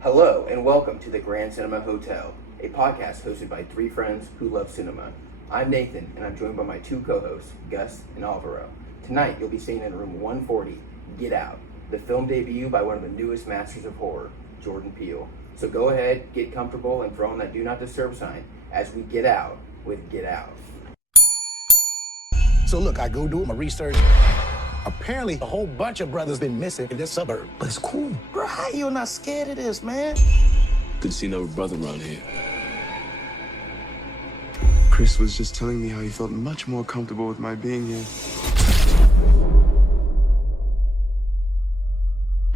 Hello and welcome to the Grand Cinema Hotel, a podcast hosted by three friends who love cinema. I'm Nathan and I'm joined by my two co-hosts, Gus and Alvaro. Tonight you'll be staying in room 140, Get Out, the film debut by one of the newest masters of horror, Jordan Peele. So go ahead, get comfortable and throw on that do not disturb sign as we get out with Get Out. So look, I go do my research. Apparently, a whole bunch of brothers been missing in this suburb. But it's cool. Bro, how you not scared of this, man? Couldn't see no brother around here. Chris was just telling me how he felt much more comfortable with my being here.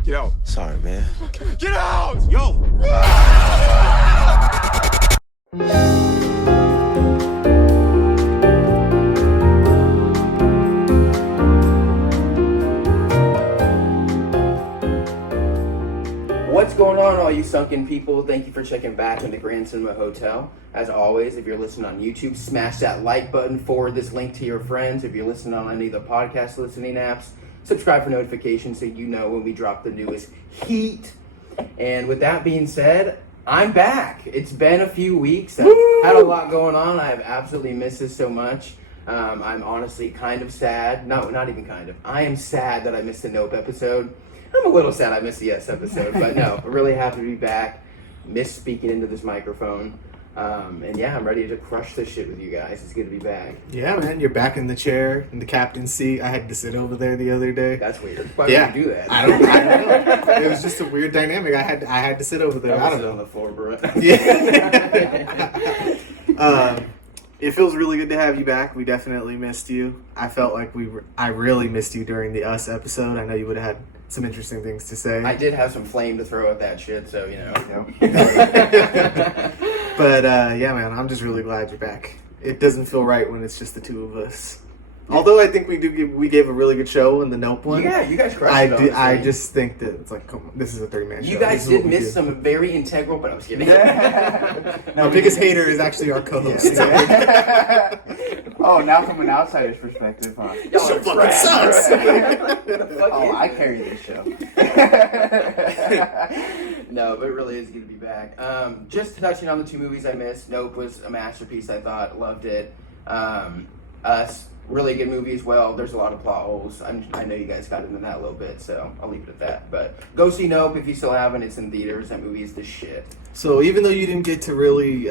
Get out. Sorry, man. Get out! Yo! What's going on, all you sunken people? Thank you for checking back in the Grand Cinema Hotel. As always, if you're listening on YouTube, smash that like button, forward this link to your friends. If you're listening on any of the podcast listening apps, subscribe for notifications so you know when we drop the newest heat. And with that being said, I'm back. It's been a few weeks. I've had a lot going on. I've absolutely missed this so much. I'm honestly kind of sad. No, not even kind of. I am sad that I missed the Nope episode. I'm a little sad I missed the Yes episode, but no, I'm really happy to be back. Miss speaking into this microphone. And yeah, I'm ready to crush this shit with you guys. It's good to be back. Yeah, man, you're back in the chair, in the captain's seat. I had to sit over there the other day. That's weird. Why would you do that? I don't know. It was just a weird dynamic. I had to sit over there. I don't know. On the floor, bro. Yeah. It feels really good to have you back. We definitely missed you. I felt like I really missed you during the Us episode. I know you would have had some interesting things to say. I did have some flame to throw at that shit, so you know. But yeah, man, I'm just really glad you're back. It doesn't feel right when it's just the two of us. Although I think we gave a really good show in the Nope one. Yeah, you guys crushed it. I just think that it's like, come on, this is a 3-man show. You guys did miss some very integral, but I was kidding. Our biggest hater is actually our co-host. Yeah. Oh, now from an outsider's perspective, huh? This show fucking sucks. Oh, I carry this show. No, but it really is good to be back. Just touching on the two movies I missed. Nope was a masterpiece, I thought. Loved it. Us, really good movie as well. There's a lot of plot holes. I know you guys got into that a little bit, so I'll leave it at that. But go see Nope if you still haven't. It's in theaters. That movie is the shit. So even though you didn't get to really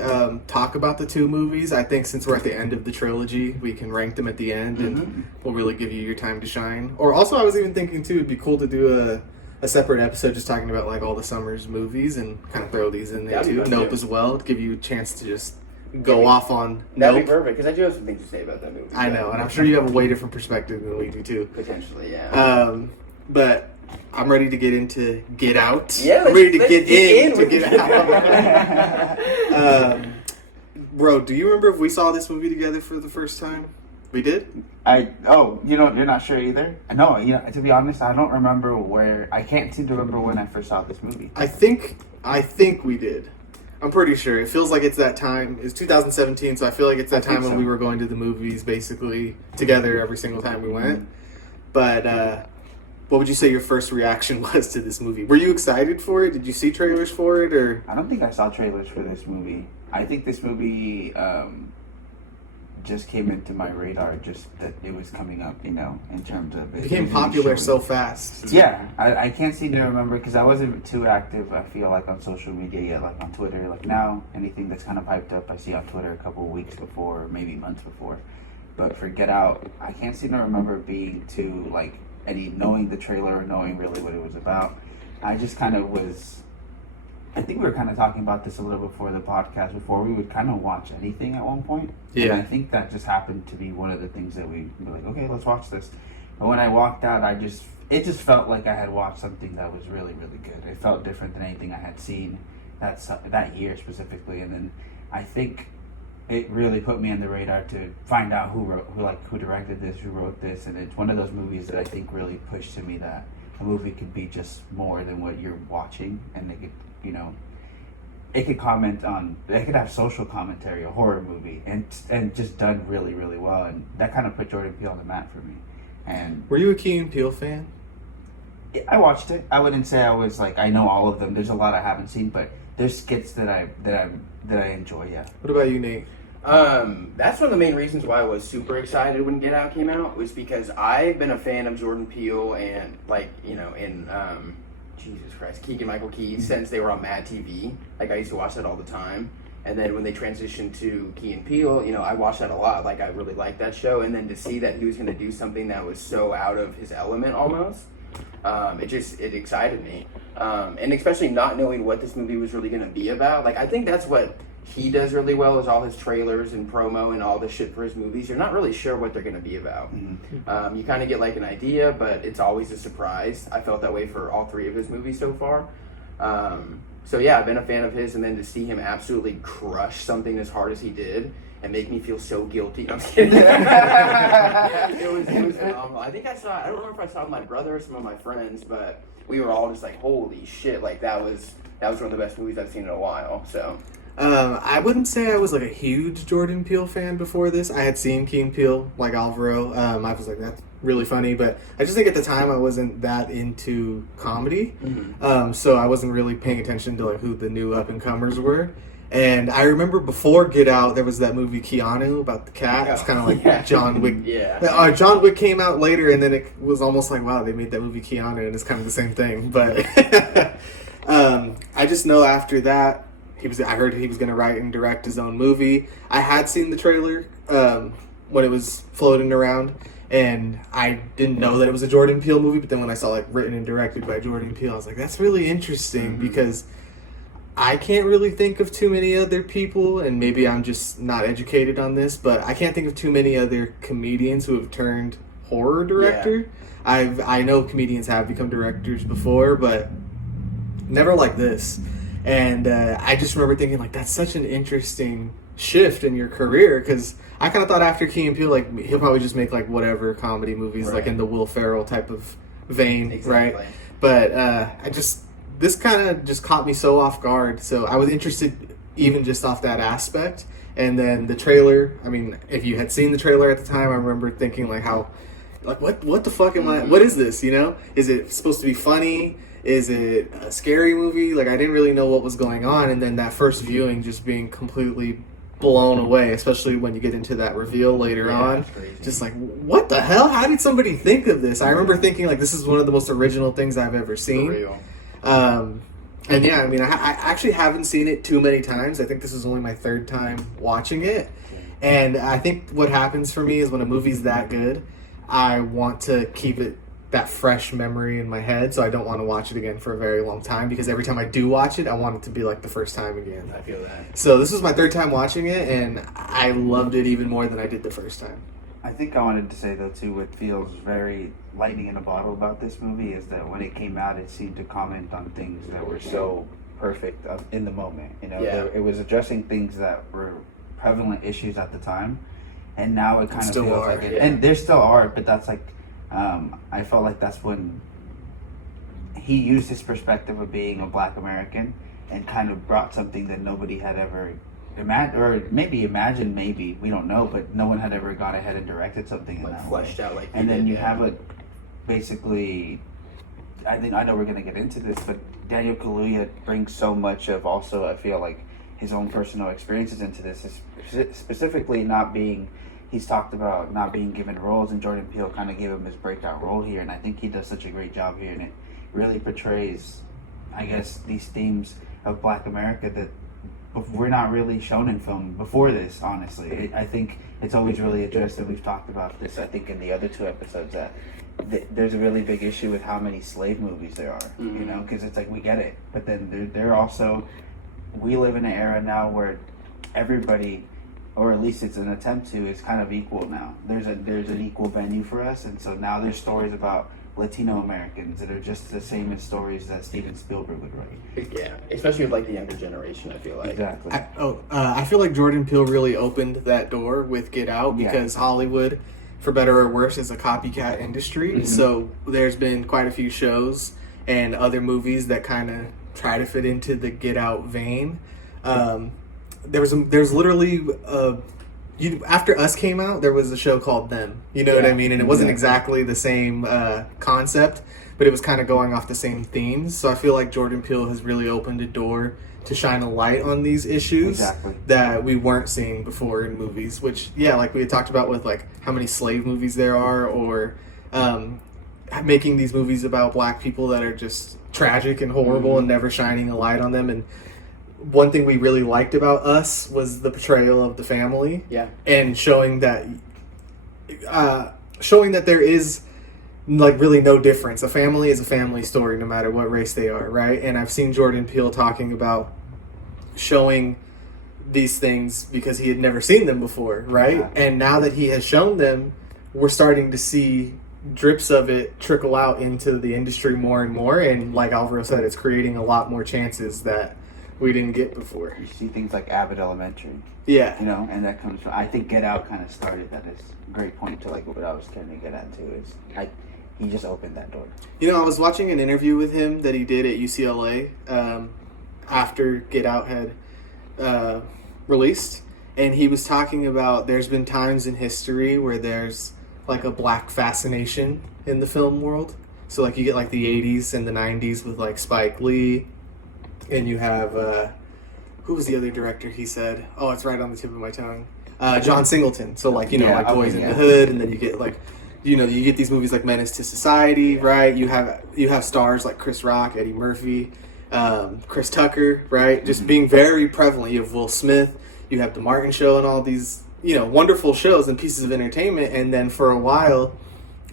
talk about the two movies, I think since we're at the end of the trilogy, we can rank them at the end, and we'll really give you your time to shine. Or also, I was even thinking too, it'd be cool to do a separate episode just talking about like all the summer's movies and kind of throw these in there too. Nope as well, to give you a chance to just go off on That'd Nope. be perfect, because I do have some things to say about that movie. I know, and I'm sure you have a way different perspective than we do too. Potentially, yeah. But I'm ready to get into Get Out. Yeah, I'm ready to let's get in to Get Out. Bro, do you remember if we saw this movie together for the first time? We did? You're not sure either? No, to be honest, I don't remember I can't seem to remember when I first saw this movie. I think we did. I'm pretty sure. It feels like it's that time. It's 2017, so I feel like it's that time when we were going to the movies basically together every single time we went. But what would you say your first reaction was to this movie? Were you excited for it? Did you see trailers for it, or? I don't think I saw trailers for this movie. I think this movie just came into my radar, just that it was coming up, in terms of It became popular so fast. Yeah, I can't seem to remember, because I wasn't too active, I feel like, on social media yet, like on Twitter. Like now, anything that's kind of hyped up, I see on Twitter a couple of weeks before, maybe months before. But for Get Out, I can't seem to remember being too, like, knowing the trailer or knowing really what it was about. I just kind of was... I think we were kind of talking about this a little before the podcast, before we would kind of watch anything at one point. Yeah. And I think that just happened to be one of the things that we were like, okay, let's watch this. But when I walked out, it just felt like I had watched something that was really, really good. It felt different than anything I had seen that year specifically. And then I think it really put me on the radar to find out who directed this, who wrote this. And it's one of those movies that I think really pushed to me that a movie could be just more than what you're watching, and it could, it could have social commentary, a horror movie, and just done really, really well. And that kind of put Jordan Peele on the map for me. And were you a Key and Peele fan? I watched it. I wouldn't say I was like I know all of them. There's a lot I haven't seen, but there's skits that I enjoy. Yeah. What about you, Nate? That's one of the main reasons why I was super excited when Get Out came out, was because I've been a fan of Jordan Peele and Jesus Christ, Keegan-Michael Key since they were on Mad TV. Like I used to watch that all the time. And then when they transitioned to Key and Peele, I watched that a lot. Like I really liked that show. And then to see that he was going to do something that was so out of his element almost, it excited me. And especially not knowing what this movie was really going to be about. Like I think that's what he does really well, is all his trailers and promo and all the shit for his movies. You're not really sure what they're going to be about. Mm-hmm. You kind of get like an idea, but it's always a surprise. I felt that way for all 3 of his movies so far. So yeah, I've been a fan of his, and then to see him absolutely crush something as hard as he did and make me feel so guilty. No, I'm just kidding. it was phenomenal. I think I don't remember if I saw it with my brother or some of my friends, but we were all just like, holy shit, like that was one of the best movies I've seen in a while. So I wouldn't say I was like a huge Jordan Peele fan before this. I had seen Key and Peele, like Alvaro. I was like, that's really funny, but I just think at the time I wasn't that into comedy. Mm-hmm. So I wasn't really paying attention to like who the new up and comers were. And I remember before Get Out, there was that movie Keanu about the cat. It's kind of like John Wick. Yeah. John Wick came out later, and then it was almost like, wow, they made that movie Keanu, and it's kind of the same thing. But I just know after that, I heard he was going to write and direct his own movie. I had seen the trailer when it was floating around, and I didn't know that it was a Jordan Peele movie. But then when I saw like written and directed by Jordan Peele, I was like, that's really interesting because I can't really think of too many other people, and maybe I'm just not educated on this, but I can't think of too many other comedians who have turned horror director. Yeah. I know comedians have become directors before, but never like this. And I just remember thinking, like, that's such an interesting shift in your career, because I kind of thought after Key and Peele, like, he'll probably just make, like, whatever comedy movies, like in the Will Ferrell type of vein, right? But this kind of just caught me so off guard. So I was interested even just off that aspect. And then the trailer, I mean, if you had seen the trailer at the time, I remember thinking, like, what the fuck am I, what is this, you know? Is it supposed to be funny? Is it a scary movie? Like, I didn't really know what was going on, and then that first viewing just being completely blown away, especially when you get into that reveal later on. Just like, what the hell? How did somebody think of this? I remember thinking, like, this is one of the most original things I've ever seen. For real. And yeah, I mean, I actually haven't seen it too many times. I think this is only my 3rd time watching it. And I think what happens for me is when a movie's that good, I want to keep it that fresh memory in my head, so I don't want to watch it again for a very long time, because every time I do watch it, I want it to be like the first time again. I feel that. So this was my 3rd time watching it, and I loved it even more than I did the first time. I think I wanted to say, though, too, what feels very lightning in a bottle about this movie is that when it came out, it seemed to comment on things that were so perfect in the moment. You know, it was addressing things that were prevalent issues at the time, and now it kind of feels like it. And there still are, but that's like, I felt like that's when he used his perspective of being a Black American and kind of brought something that nobody had ever imagined, or maybe imagined, maybe, we don't know, but no one had ever gone ahead and directed something in that fleshed way. Out like and then you have a basically, I know we're going to get into this, but Daniel Kaluuya brings so much of also, I feel like, his own personal experiences into this, specifically not being, he's talked about not being given roles, and Jordan Peele kind of gave him his breakout role here, and I think he does such a great job here, and it really portrays, I guess, these themes of Black America that we're not really shown in film before this, honestly. I think it's always really addressed, and we've talked about this, I think, in the other 2 episodes, that there's a really big issue with how many slave movies there are, you know, because it's like, we get it, but then they're also, we live in an era now where everybody, or at least it's an attempt to, is kind of equal now. There's an equal venue for us, and so now there's stories about Latino Americans that are just the same as stories that Steven Spielberg would write. Yeah, especially with like the younger generation, I feel like. Exactly. I feel like Jordan Peele really opened that door with Get Out, because Hollywood, for better or worse, is a copycat industry. Mm-hmm. So there's been quite a few shows and other movies that kind of try to fit into the Get Out vein. There's literally after Us came out, there was a show called Them. You know what I mean? And it wasn't exactly the same concept, but it was kind of going off the same themes. So I feel like Jordan Peele has really opened a door to shine a light on these issues that we weren't seeing before in movies, which, yeah, like we had talked about with like how many slave movies there are, or making these movies about black people that are just tragic and horrible and never shining a light on them. And one thing we really liked about Us was the portrayal of the family, and showing that there is like really no difference. A family is a family story no matter what race they are, right? And I've seen Jordan Peele talking about showing these things because he had never seen them before, right? And now that he has shown them, we're starting to see drips of it trickle out into the industry more and more, and like Alvaro said, it's creating a lot more chances that we didn't get before. You see things like Abbott Elementary, yeah, you know, and that comes from, I think Get Out kind of started that. Is a great point to like what I was trying to get at too, is he just opened that door. You know, I was watching an interview with him that he did at UCLA after Get Out had released, and he was talking about there's been times in history where there's like a black fascination in the film world. So like you get like the 80s and the 90s with like Spike Lee, and you have who was the other director he said? Oh, it's right on the tip of my tongue. John Singleton. So like, you know, like Boys in the Hood, and then you get like, you know, you get these movies like Menace to Society, right? You have stars like Chris Rock, Eddie Murphy, Chris Tucker, right? Just being very prevalent. You have Will Smith, you have The Martin Show, and all these, you know, wonderful shows and pieces of entertainment. And then for a while,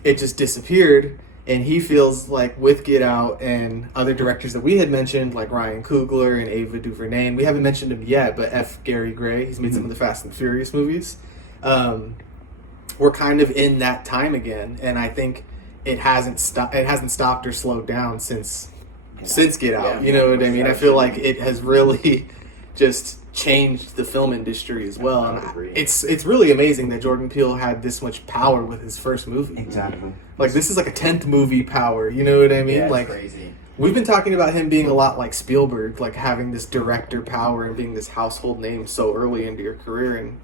it just disappeared. And he feels like with Get Out and other directors that we had mentioned, like Ryan Coogler and Ava DuVernay, and we haven't mentioned him yet, but F. Gary Gray, he's made some of the Fast and Furious movies. We're kind of in that time again, and I think it hasn't stopped or slowed down since Get Out. You know what I mean? I feel like it has really just changed the film industry as well. And it's really amazing that Jordan Peele had this much power with his first movie. Exactly. Like, this is like a 10th movie power, you know what I mean? Yeah, it's like crazy. We've been talking about him being a lot like Spielberg, like having this director power and being this household name so early into your career, and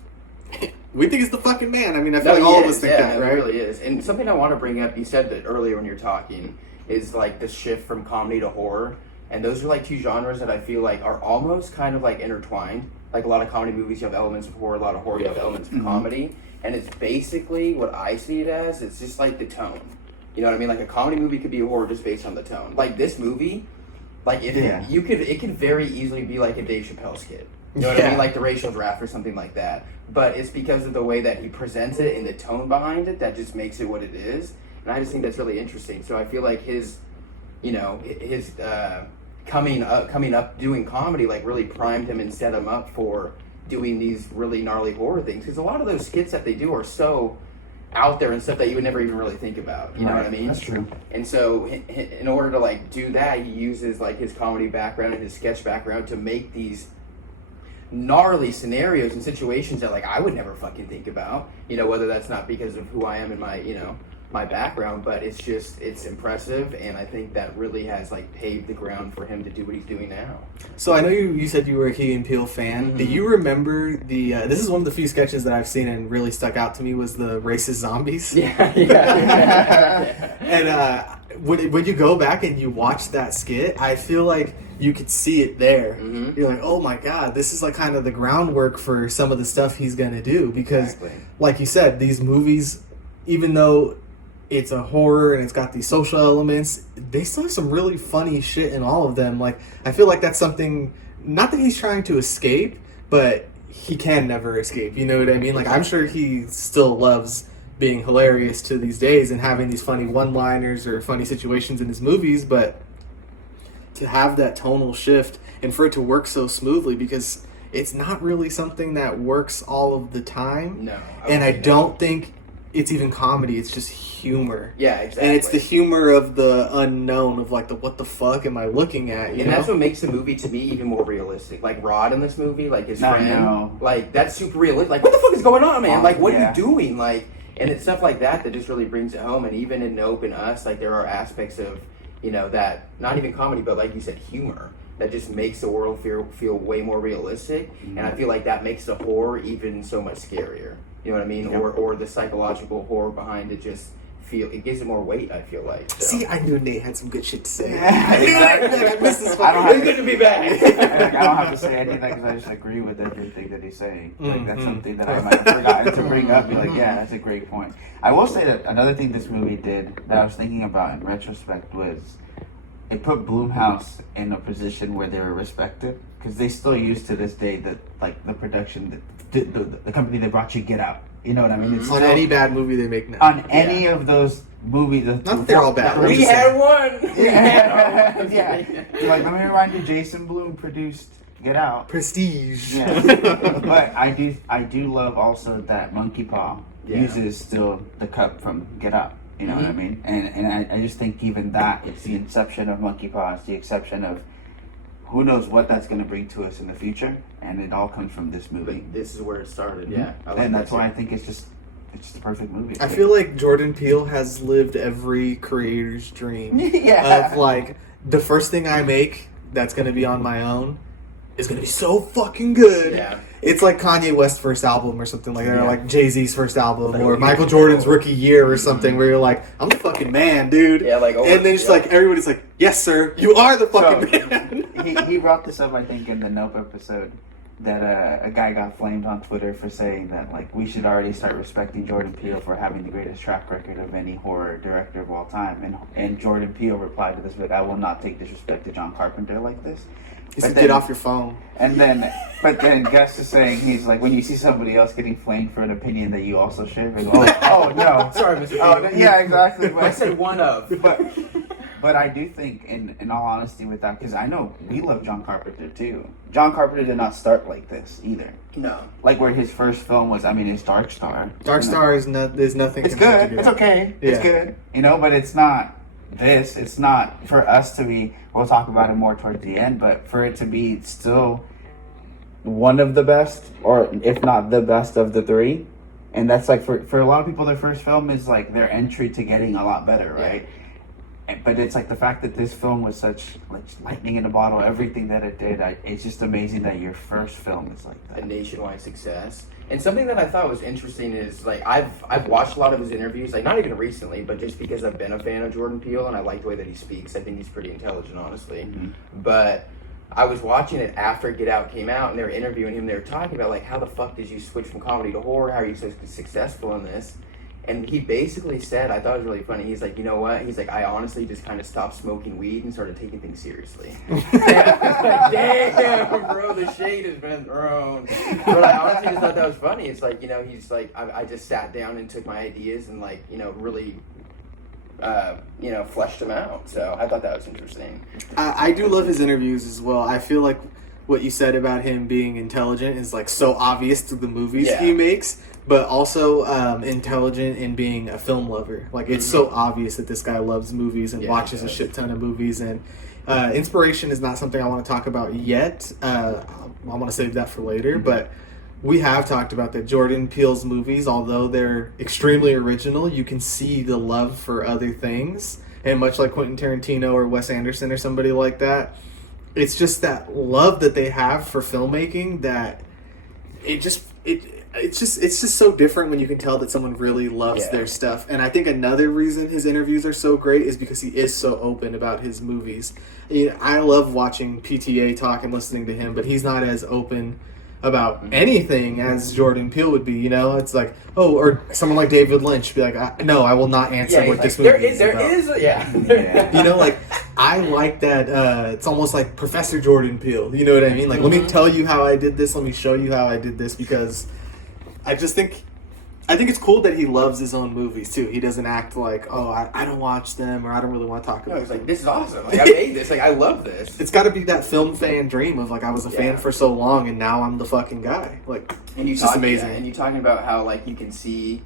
we think he's the fucking man. I mean, I feel like all of us think that, right? It really is. And something I want to bring up, you said that earlier when you're talking, is like the shift from comedy to horror. And those are like two genres that I feel like are almost kind of like intertwined. Like a lot of comedy movies, you have elements of horror. A lot of horror, you have elements of comedy. And it's basically what I see it as. It's just like the tone. You know what I mean? Like a comedy movie could be a horror just based on the tone. Like this movie, like it could very easily be like a Dave Chappelle skit. You know what I mean? Like the Racial Draft or something like that. But it's because of the way that he presents it and the tone behind it that just makes it what it is. And I just think that's really interesting. So I feel like his coming up doing comedy like really primed him and set him up for doing these really gnarly horror things, because a lot of those skits that they do are so out there and stuff that you would never even really think about. You know what I mean? That's true. And so in order to like do that, he uses like his comedy background and his sketch background to make these gnarly scenarios and situations that like I would never fucking think about. You know, whether that's not because of who I am and my, you know, my background, but it's impressive, and I think that really has like paved the ground for him to do what he's doing now. So I know you said you were a Key and Peele fan. Mm-hmm. Do you remember the this is one of the few sketches that I've seen and really stuck out to me was the racist zombies. Yeah. And when you go back and you watch that skit, I feel like you could see it there. Mm-hmm. You're like, oh my god, this is like kind of the groundwork for some of the stuff he's gonna do, because like you said, these movies, even though it's a horror and it's got these social elements, they still have some really funny shit in all of them. Like, I feel like that's something, not that he's trying to escape, but he can never escape. You know what I mean? Like, I'm sure he still loves being hilarious to these days and having these funny one-liners or funny situations in his movies, but to have that tonal shift and for it to work so smoothly, because it's not really something that works all of the time. No. And I don't think it's even comedy, it's just humor. Yeah, exactly. And it's the humor of the unknown, of like the what the fuck am I looking at? You know? That's what makes the movie to me even more realistic. Like Rod in this movie, like his friend, like that's super realistic. Like, what the fuck is going on, man? Like, what are you doing? Like, and it's stuff like that that just really brings it home. And even in Nope and Us, like there are aspects of, you know, that not even comedy, but like you said, humor that just makes the world feel way more realistic. Mm-hmm. And I feel like that makes the horror even so much scarier. You know what I mean? Yep. Or the psychological horror behind it just it gives it more weight. I feel like. So. See, I knew Nate had some good shit to say. Yeah, exactly. I missed this I don't fucking. have It's good to be back. I don't have to say anything because I just agree with everything that he's saying. Like that's something that I might have forgotten to bring up. Be like, yeah, that's a great point. I will say that another thing this movie did that I was thinking about in retrospect was it put Blumhouse in a position where they were respected because they still use to this day that like the production, the company that brought you Get Out. You know what I mean? It's On still- any bad movie they make now. on any of those movies. Not that they're all bad. We had one. Yeah, yeah. Like, let me remind you, Jason Blum produced Get Out. Prestige. Yeah. But I do love also that Monkey Paw uses still the cup from Get Out. You know what I mean? And I just think even that, it's the inception of Monkey Paw. It's the exception of who knows what that's going to bring to us in the future. And it all comes from this movie. But this is where it started. Yeah, I like And that's that why I too. think it's just a perfect movie. I feel like Jordan Peele has lived every creator's dream Yeah. of like the first thing I make that's going to be on my own is going to be so fucking good. Yeah. It's like Kanye West's first album or something like that, or Yeah. like Jay-Z's first album, Like, or Michael Jordan's rookie year or something, where you're like, I'm the fucking man, dude. Yeah, like, and then just like everybody's like, yes, sir, you are the fucking So, man. he brought this up, I think, in the Nope episode that a guy got flamed on Twitter for saying that like we should already start respecting Jordan Peele for having the greatest track record of any horror director of all time. And Jordan Peele replied to this, like, I will not take disrespect to John Carpenter like this. He But said, then- get off your phone. But then Gus is saying, he's like, when you see somebody else getting flamed for an opinion that you also share, you go, oh no. Sorry, Mr. Oh, Peele. yeah, exactly. I said one of. But I do think, in all honesty with that, because I know we love John Carpenter too. John Carpenter did not start like this either. No. Like where his first film was, I mean, it's Dark Star. Dark You know, Star is nothing. It's compared good. to It's okay. It's Yeah. good. You know, but it's not this. It's not for us to be. We'll talk about it more towards the end, but for it to be still one of the best, or if not the best of the three, and that's like for a lot of people, their first film is like their entry to getting a lot better, right? But it's like the fact that this film was such like lightning in a bottle, everything that it did, it's just amazing that your first film is like A that. nationwide success. And something that I thought was interesting is like I've watched a lot of his interviews, like not even recently, but just because I've been a fan of Jordan Peele and I like the way that he speaks. I think he's pretty intelligent, honestly. But I was watching it after Get Out came out, and they were interviewing him. They were talking about like how the fuck did you switch from comedy to horror? How are you so successful in this? And he basically said, I thought it was really funny. He's like, you know what? He's like, I honestly just kind of stopped smoking weed and started taking things seriously. And I was like, damn, bro, the shade has been thrown. But I honestly just thought that was funny. It's like, you know, he's like, I just sat down and took my ideas and like, you know, really, you know, fleshed them out. So I thought that was interesting. I do love his interviews as well. I feel like what you said about him being intelligent is like so obvious to the movies Yeah. he makes, but also intelligent in being a film lover. Like it's so obvious that this guy loves movies and Yeah, watches he a does. shit ton of movies. And inspiration is not something I want to talk about yet. I want to save that for later, but we have talked about that Jordan Peele's movies, although they're extremely original, you can see the love for other things. And much like Quentin Tarantino or Wes Anderson or somebody like that, it's just that love that they have for filmmaking that it's just so different when you can tell that someone really loves Yeah. their stuff. And I think another reason his interviews are so great is because he is so open about his movies. You know, I love watching PTA talk and listening to him, but he's not as open about anything as Jordan Peele would be. You know, it's like, oh, or someone like David Lynch be like, no, I will not answer Yeah, what he's this like, movie is about. yeah. You know, like, I like that, it's almost like Professor Jordan Peele, you know what I mean? Like, let me tell you how I did this, let me show you how I did this, because I think it's cool that he loves his own movies, too. He doesn't act like, oh, I don't watch them, or I don't really want to talk No, about it's them. like, this is awesome. Like, I made this. Like, I love this. It's got to be that film fan dream of, like, I was a fan Yeah. for so long, and now I'm the fucking guy. Like, And you it's just talk- amazing. yeah, and you're talking about how, like, you can see,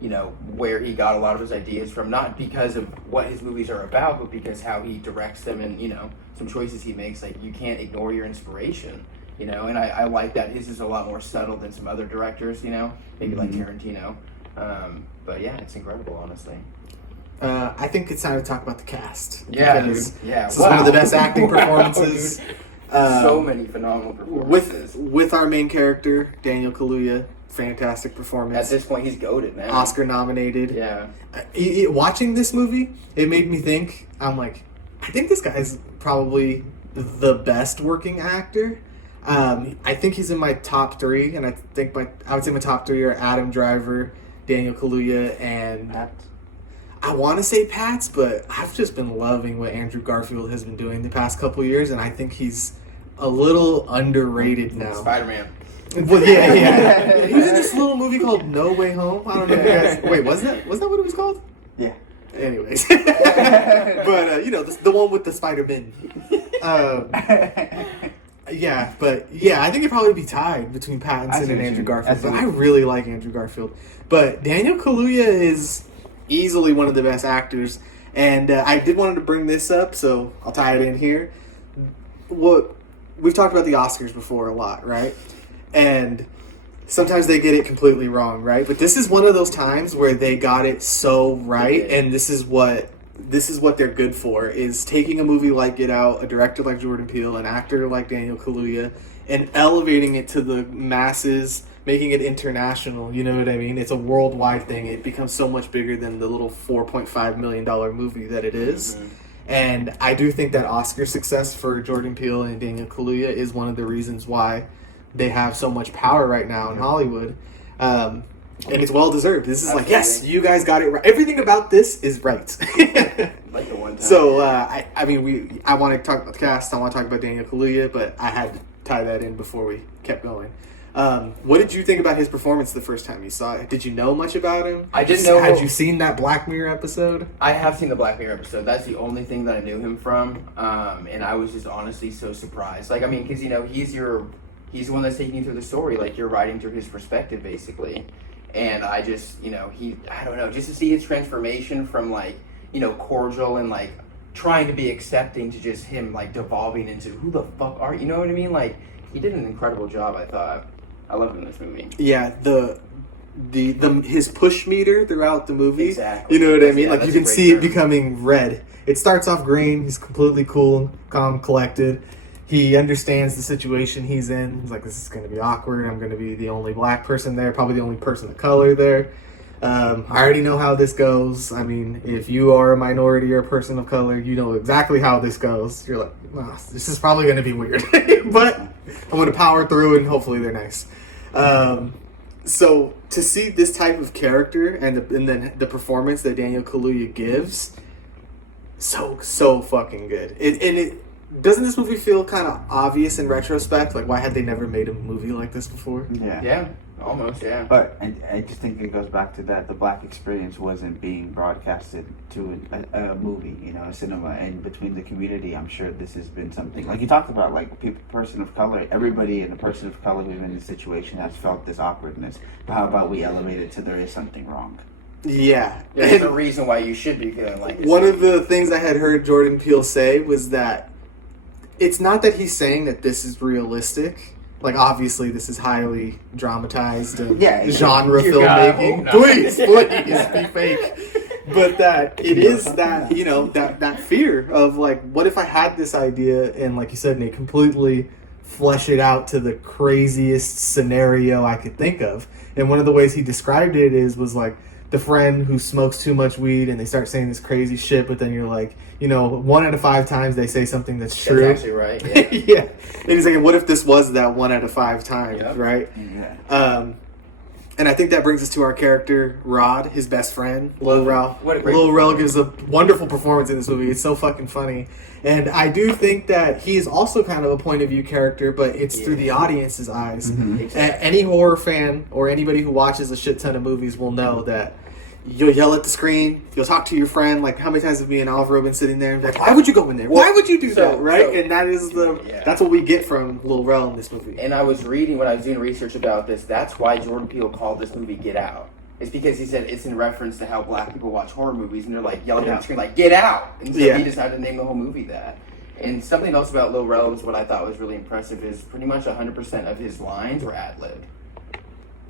you know, where he got a lot of his ideas from, not because of what his movies are about, but because how he directs them and, you know, some choices he makes. Like, you can't ignore your inspiration, you know, and I like that his is a lot more subtle than some other directors, you know, maybe like Tarantino. But yeah, it's incredible, honestly. I think it's time to talk about the cast. Yeah, because dude. Yeah, this is one of the best acting Wow, performances. dude. So many phenomenal performances. With our main character, Daniel Kaluuya, fantastic At performance. this point, he's goated, man. Oscar nominated. Yeah. Watching this movie, it made me think. I'm like, I think this guy's probably the best working actor. I think he's in my top 3, and I would say my top 3 are Adam Driver, Daniel Kaluuya, and I want to say Pats, but I've just been loving what Andrew Garfield has been doing the past couple years, and I think he's a little underrated now. Spider-Man. Well, yeah. He was in this little movie called No Way Home. I don't know if you guys... Wait, was that what it was called? Yeah. Anyways. But, the one with the Spider-Man. I think it'd probably be tied between Pattinson and Andrew Garfield. But I really like Andrew Garfield. But Daniel Kaluuya is easily one of the best actors. And I did wanted to bring this up, so I'll tie it in here. We've talked about the Oscars before a lot, right? And sometimes they get it completely wrong, right? But this is one of those times where they got it so right, and this is what they're good for, is taking a movie like Get Out, a director like Jordan Peele, an actor like Daniel Kaluuya, and elevating it to the masses, making it international, you know what I mean? It's a worldwide thing. It becomes so much bigger than the little $4.5 million movie that it is. Mm-hmm. And I do think that Oscar success for Jordan Peele and Daniel Kaluuya is one of the reasons why they have so much power right now in Hollywood. And it's well deserved. This is like, yes, you guys got it right. Everything about this is right. Like the one time. So, I want to talk about the cast. I want to talk about Daniel Kaluuya, but I had to tie that in before we kept going. What did you think about his performance the first time you saw it? Did you know much about him? I didn't know. Had you seen that Black Mirror episode? I have seen the Black Mirror episode. That's the only thing that I knew him from. And I was just honestly so surprised. Like, I mean, because, he's the one that's taking you through the story. Like, you're writing through his perspective, basically. And I just, I don't know, just to see his transformation from, like, cordial and, like, trying to be accepting to just him, like, devolving into who the fuck are you? You know what I mean? Like, he did an incredible job, I thought. I love him in this movie. Yeah, his push meter throughout the movie. Exactly. You know what I mean? Yeah, like, you can see it becoming red. It starts off green. He's completely cool, calm, collected. He understands the situation he's in. He's like, this is going to be awkward. I'm going to be the only black person there, probably the only person of color there. I already know how this goes. I mean, if you are a minority or a person of color, you know exactly how this goes. You're like, oh, this is probably going to be weird. But I'm going to power through, and hopefully they're nice. So to see this type of character and then the performance that Daniel Kaluuya gives, so fucking good. Doesn't this movie feel kind of obvious in retrospect? Like, why had they never made a movie like this before? Yeah, almost, yeah. But I just think it goes back to that. The black experience wasn't being broadcasted to a movie, a cinema. And between the community, I'm sure this has been something. Like you talked about, like, person of color. Everybody in a person of color who's been in this situation has felt this awkwardness. But how about we elevate it to there is something wrong? Yeah. There's a reason why you should be feeling like this. One of the things I had heard Jordan Peele say was that it's not that he's saying that this is realistic. Like, obviously, this is highly dramatized and genre filmmaking. Please be fake. But that it is that, that fear of, like, what if I had this idea and, like you said, Nate, completely flesh it out to the craziest scenario I could think of. And one of the ways he described it was like the friend who smokes too much weed and they start saying this crazy shit, but then you're like, 1 out of 5 times they say something that's true. That's actually right, yeah. Yeah. And he's like, what if this was that 1 out of 5 times, right? Yeah. And I think that brings us to our character, Rod, his best friend, Lil Rel. What a great Lil Rel gives a wonderful performance in this movie. It's so fucking funny. And I do think that he is also kind of a point of view character, but it's through the audience's eyes. Mm-hmm. Exactly. Any horror fan or anybody who watches a shit ton of movies will know that you'll yell at the screen, you'll talk to your friend, like how many times have me and Alvaro been sitting there and be like, why would you go in there? Why would you do that? Right? And that is that's what we get from Lil Rel in this movie. And I was reading, when I was doing research about this, that's why Jordan Peele called this movie Get Out. It's because he said it's in reference to how black people watch horror movies and they're like yelling at the screen like, get out! And so he decided to name the whole movie that. And something else about Lil Rel was what I thought was really impressive is pretty much 100% of his lines were ad-libbed.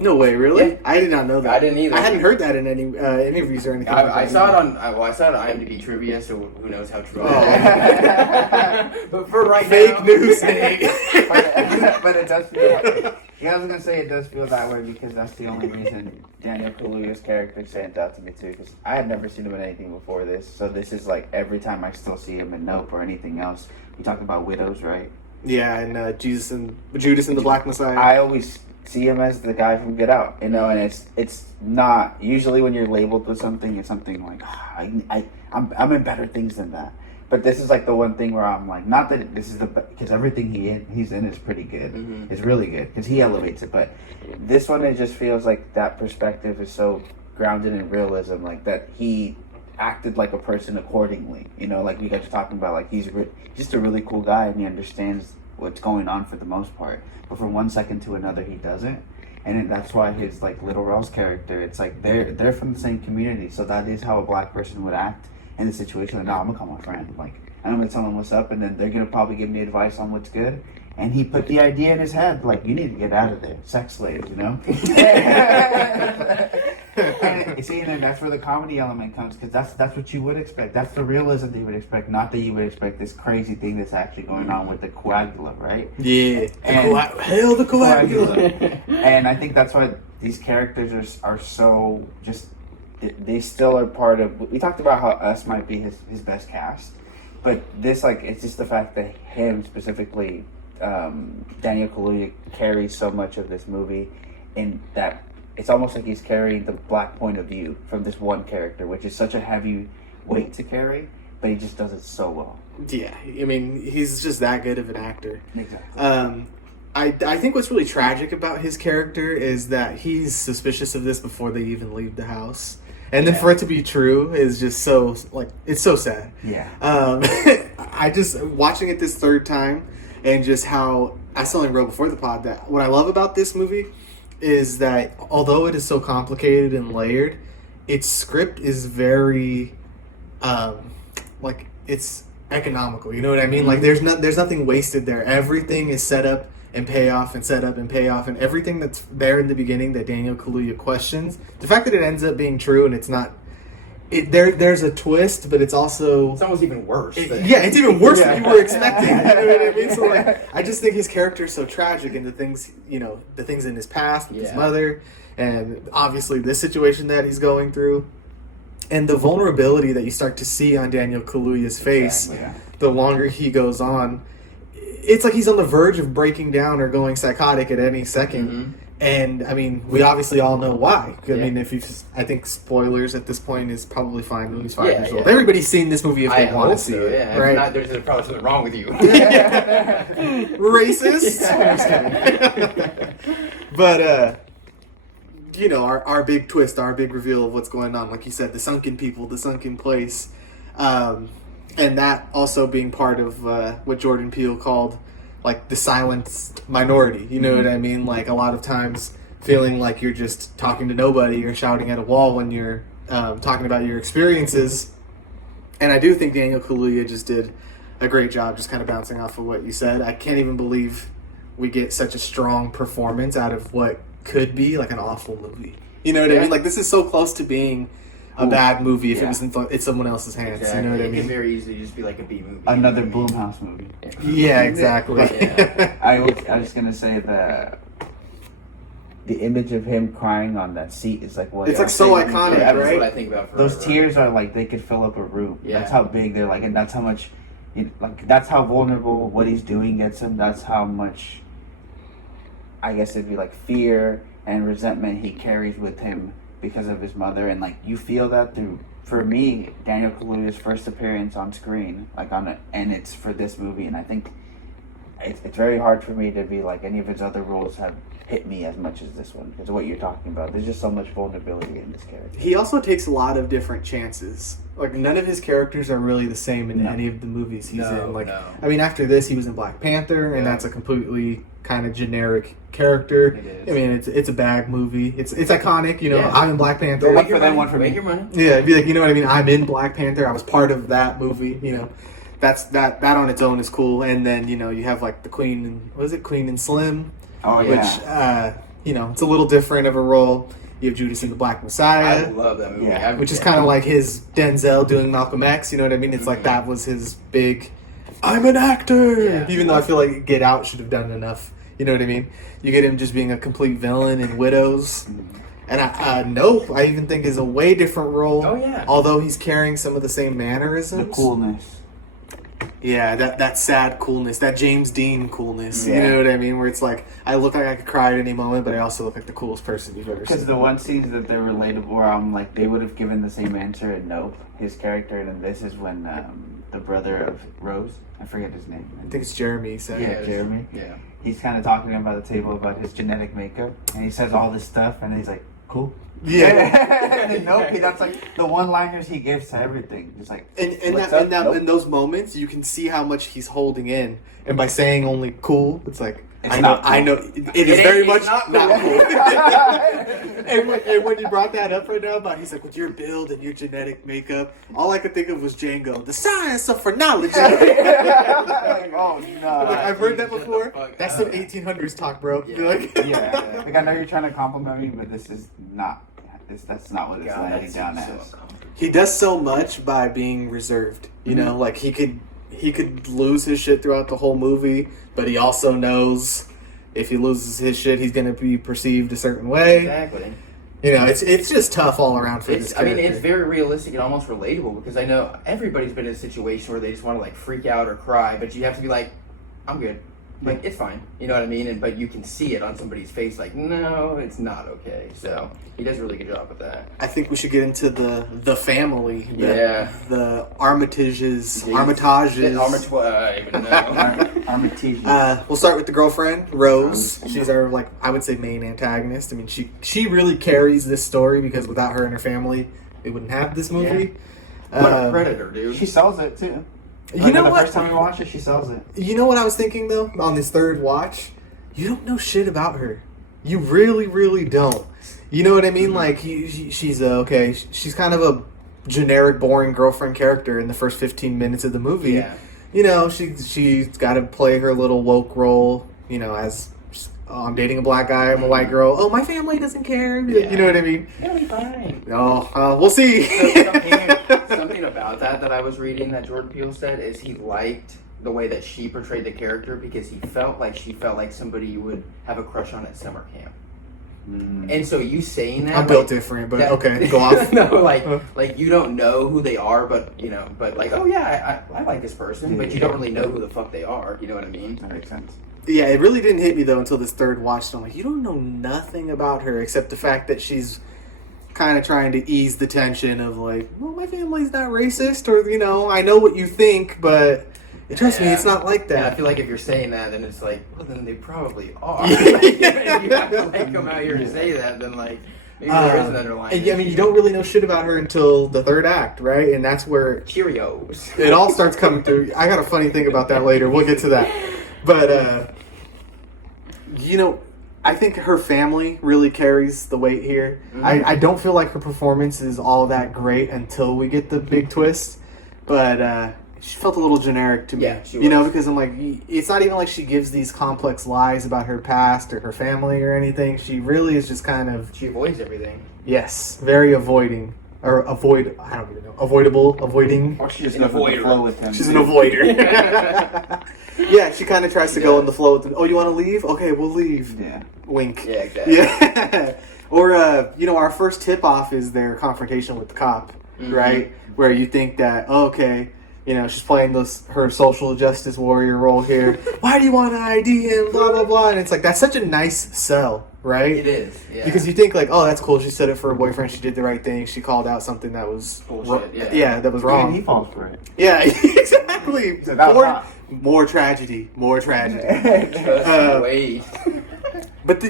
No way, really? Yeah. I did not know that. I didn't either. I hadn't heard that in any interviews or anything. I saw it on IMDb trivia, so who knows how true. Oh. But for right Fake now, news, Nate. but it does feel like Yeah, I was gonna say it does feel that way because that's the only reason Daniel Kaluuya's character stands out to me too. Because I had never seen him in anything before this, so this is like every time I still see him in Nope or anything else. We talked about widows, right? Yeah, and Judas and the Black Messiah. I always see him as the guy from Get Out, you know, and it's not usually when you're labeled with something, it's something like I'm in better things than that. But this is like the one thing where I'm like, not that this is because everything he's in is pretty good. Mm-hmm. It's really good because he elevates it. But this one, it just feels like that perspective is so grounded in realism, like that he acted like a person accordingly. You know, like you guys are talking about, like he's just a really cool guy and he understands what's going on for the most part. But from one second to another, he doesn't. And that's why his like Little Rell's character, it's like they're from the same community, so that is how a black person would act in the situation. Like, no, I'm gonna call my friend. Like, I'm gonna tell them what's up, and then they're gonna probably give me advice on what's good. And he put the idea in his head, like, you need to get out of there, sex slaves, you know. And see, and then that's where the comedy element comes, because that's what you would expect. That's the realism that you would expect, not that you would expect this crazy thing that's actually going on with the coagula, right? Yeah, Hell, the coagula. And I think that's why these characters are so just. They still are part of. We talked about how Us might be his best cast, but this, like, it's just the fact that him specifically, Daniel Kaluuya carries so much of this movie, in that it's almost like he's carrying the black point of view from this one character, which is such a heavy weight to carry, but he just does it so well. Yeah, I mean, he's just that good of an actor. Exactly. I think what's really tragic about his character is that he's suspicious of this before they even leave the house. And then for it to be true is just so, like, it's so sad. Yeah. I just, watching it this third time, and just how, I was telling Ro before the pod that what I love about this movie is that although it is so complicated and layered, its script is very, like, it's economical. You know what I mean? Like, there's nothing wasted there. Everything is set up and pay off and set up and pay off, and everything that's there in the beginning that Daniel Kaluuya questions, the fact that it ends up being true and it's not, there's a twist, but it's also, it's almost even worse. It's even worse than you were expecting. You know what I mean? So, like, I just think his character is so tragic, and the things in his past with his mother, and obviously this situation that he's going through, and the vulnerability that you start to see on Daniel Kaluuya's face, the longer he goes on. It's like he's on the verge of breaking down or going psychotic at any second. Mm-hmm. And, I mean, we obviously all know why. I mean, I think spoilers at this point is probably fine when he's 5 years old. Everybody's seen this movie if they want to see it. Yeah. Right? Not, there's probably something wrong with you. Racist? But, you know, our big twist, our big reveal of what's going on. Like you said, the sunken people, the sunken place. And that also being part of what Jordan Peele called, like, the silenced minority. You know what I mean? Like, a lot of times feeling like you're just talking to nobody or shouting at a wall when you're talking about your experiences. And I do think Daniel Kaluuya just did a great job just kind of bouncing off of what you said. I can't even believe we get such a strong performance out of what could be, like, an awful movie. You know what I mean? Like, this is so close to being a bad movie if it was in someone else's hands. Exactly. You know what I mean? It can very easily just be like a B movie. Another Blumhouse movie. Yeah, exactly. I was gonna say the image of him crying on that seat is like what it's like so iconic, That's right? what I think about forever. Those tears are like they could fill up a room. Yeah. That's how big they're like, and that's how much, that's how vulnerable what he's doing gets him. That's how much, I guess it'd be like fear and resentment he carries with him because of his mother, and like you feel that through. For me, Daniel Kaluuya's first appearance on screen, and it's for this movie, and I think it's very hard for me to be like any of his other roles have hit me as much as this one because of what you're talking about. There's just so much vulnerability in this character. He also takes a lot of different chances. Like, none of his characters are really the same in any of the movies he's in. Like, I mean, after this, he was in Black Panther, and that's a completely kind of generic character. It is. I mean, it's a bad movie. It's iconic, you know. Yeah. I'm in Black Panther. One for them, one for me. Make your money. Yeah, it'd be like, you know what I mean? I'm in Black Panther. I was part of that movie, you know. That on its own is cool. And then, you know, you have like the Queen and Slim? Oh, yeah. Which, you know, it's a little different of a role. You have Judas and the Black Messiah. I love that movie. Yeah. Which is kind of like his Denzel doing Malcolm X, you know what I mean? It's like that was his big, I'm an actor! Yeah. Even though I feel like Get Out should have done enough You know what I mean? You get him just being a complete villain in Widows. And Nope, I even think is a way different role. Oh, yeah. Although he's carrying some of the same mannerisms. The coolness. Yeah, that sad coolness, that James Dean coolness. Yeah. You know what I mean? Where it's like, I look like I could cry at any moment, but I also look like the coolest person you've ever Because seen. the one scenes that they're relatable, where I'm like, they would have given the same answer in Nope, his character, and this is when the brother of Rose, I forget his name. I think it's Jeremy. So. Yeah, Jeremy. Yeah. He's kind of talking to him by the table about his genetic makeup, and he says all this stuff, and he's like, cool. Yeah. And then Nope, that's like the one-liners he gives to everything. Just like, And what's up? Nope. in those moments, you can see how much he's holding in. And by saying only cool, it's like, It's I know, not cool. I know, it is very much not not cool. cool. and when you brought that up right now, about he's like, with your build and your genetic makeup, all I could think of was Django, the science of phrenology. Like, oh no! Like, I've heard that Shut the before. fuck That's up. some 1800s talk, bro. Yeah. You're like, Yeah, like I know you're trying to compliment me, but this is not. That's not what it's God, landing that down seems as. so uncomfortable. he does so much by being reserved. You know, like he could lose his shit throughout the whole movie, but he also knows if he loses his shit, he's going to be perceived a certain way. Exactly. You know, it's just tough all around for this I mean, character. it's very realistic and almost relatable because I know everybody's been in a situation where they just want to like freak out or cry, but you have to be like, I'm good. Like, it's fine. You know what I mean? But you can see it on somebody's face like, no, it's not okay. So he does a really good job with that. I think we should get into the family. Yeah. The Armitages. I even know. Armitage. We'll start with the girlfriend, Rose. She's our, like, I would say main antagonist. I mean, she really carries this story because without her and her family, we wouldn't have this movie. What a predator, dude. She sells it too. You know the what? first time we watched it, she sells it. You know what I was thinking, though, on this third watch? You don't know shit about her. You really, really don't. You know what I mean? Like, she's okay. She's kind of a generic, boring girlfriend character in the first 15 minutes of the movie. Yeah. You know, she's got to play her little woke role, you know, as I'm dating a black guy, I'm a white girl. Oh, my family doesn't care. Yeah. You know what I mean? It'll be fine. Oh, we'll see. Something about that I was reading that Jordan Peele said is he liked the way that she portrayed the character because she felt like somebody you would have a crush on at summer camp. And so you saying that I'm built different, but that- okay, go off. No, like you don't know who they are, but like, oh yeah, I like this person, but you don't really know who the fuck they are. You know what I mean? That makes sense. Yeah, it really didn't hit me though until this third watch. I'm like, you don't know nothing about her except the fact that she's kind of trying to ease the tension of like, well, my family's not racist, or you know, I know what you think, but trust me, it's not like And I that. feel like if you're saying that, then it's like, well, then they probably are. If you have to like come out here and say that, then like maybe there is an underlying. I mean, you don't really know shit about her until the third act, right? And that's where Cheerios. it all starts coming through. I got a funny thing about that later. We'll get to that. But, you know, I think her family really carries the weight here. I don't feel like her performance is all that great until we get the big twist. But she felt a little generic to me. Yeah, she You know, was. because I'm like, it's not even like she gives these complex lies about her past or her family or anything. She really is just kind of, She avoids everything. yes, very avoiding. Or avoiding. Or she just An goes with the avoider. flow with him. She's an avoider. Yeah, she kind of tries to go in the flow with them. Oh, you want to leave? Okay, we'll leave. Yeah. Wink. Yeah, exactly. Yeah. Or, you know, our first tip-off is their confrontation with the cop, right? Where you think that, oh, okay, you know, she's playing her social justice warrior role here. Why do you want to ID him? Blah, blah, blah. And it's like, that's such a nice sell, right? It is. Yeah. Because you think like, oh, that's cool. She said it for her boyfriend. She did the right thing. She called out something that was Bullshit, yeah. that was And wrong. he falls for it. Yeah, exactly. So that's hot. More tragedy. More tragedy. Just wait. But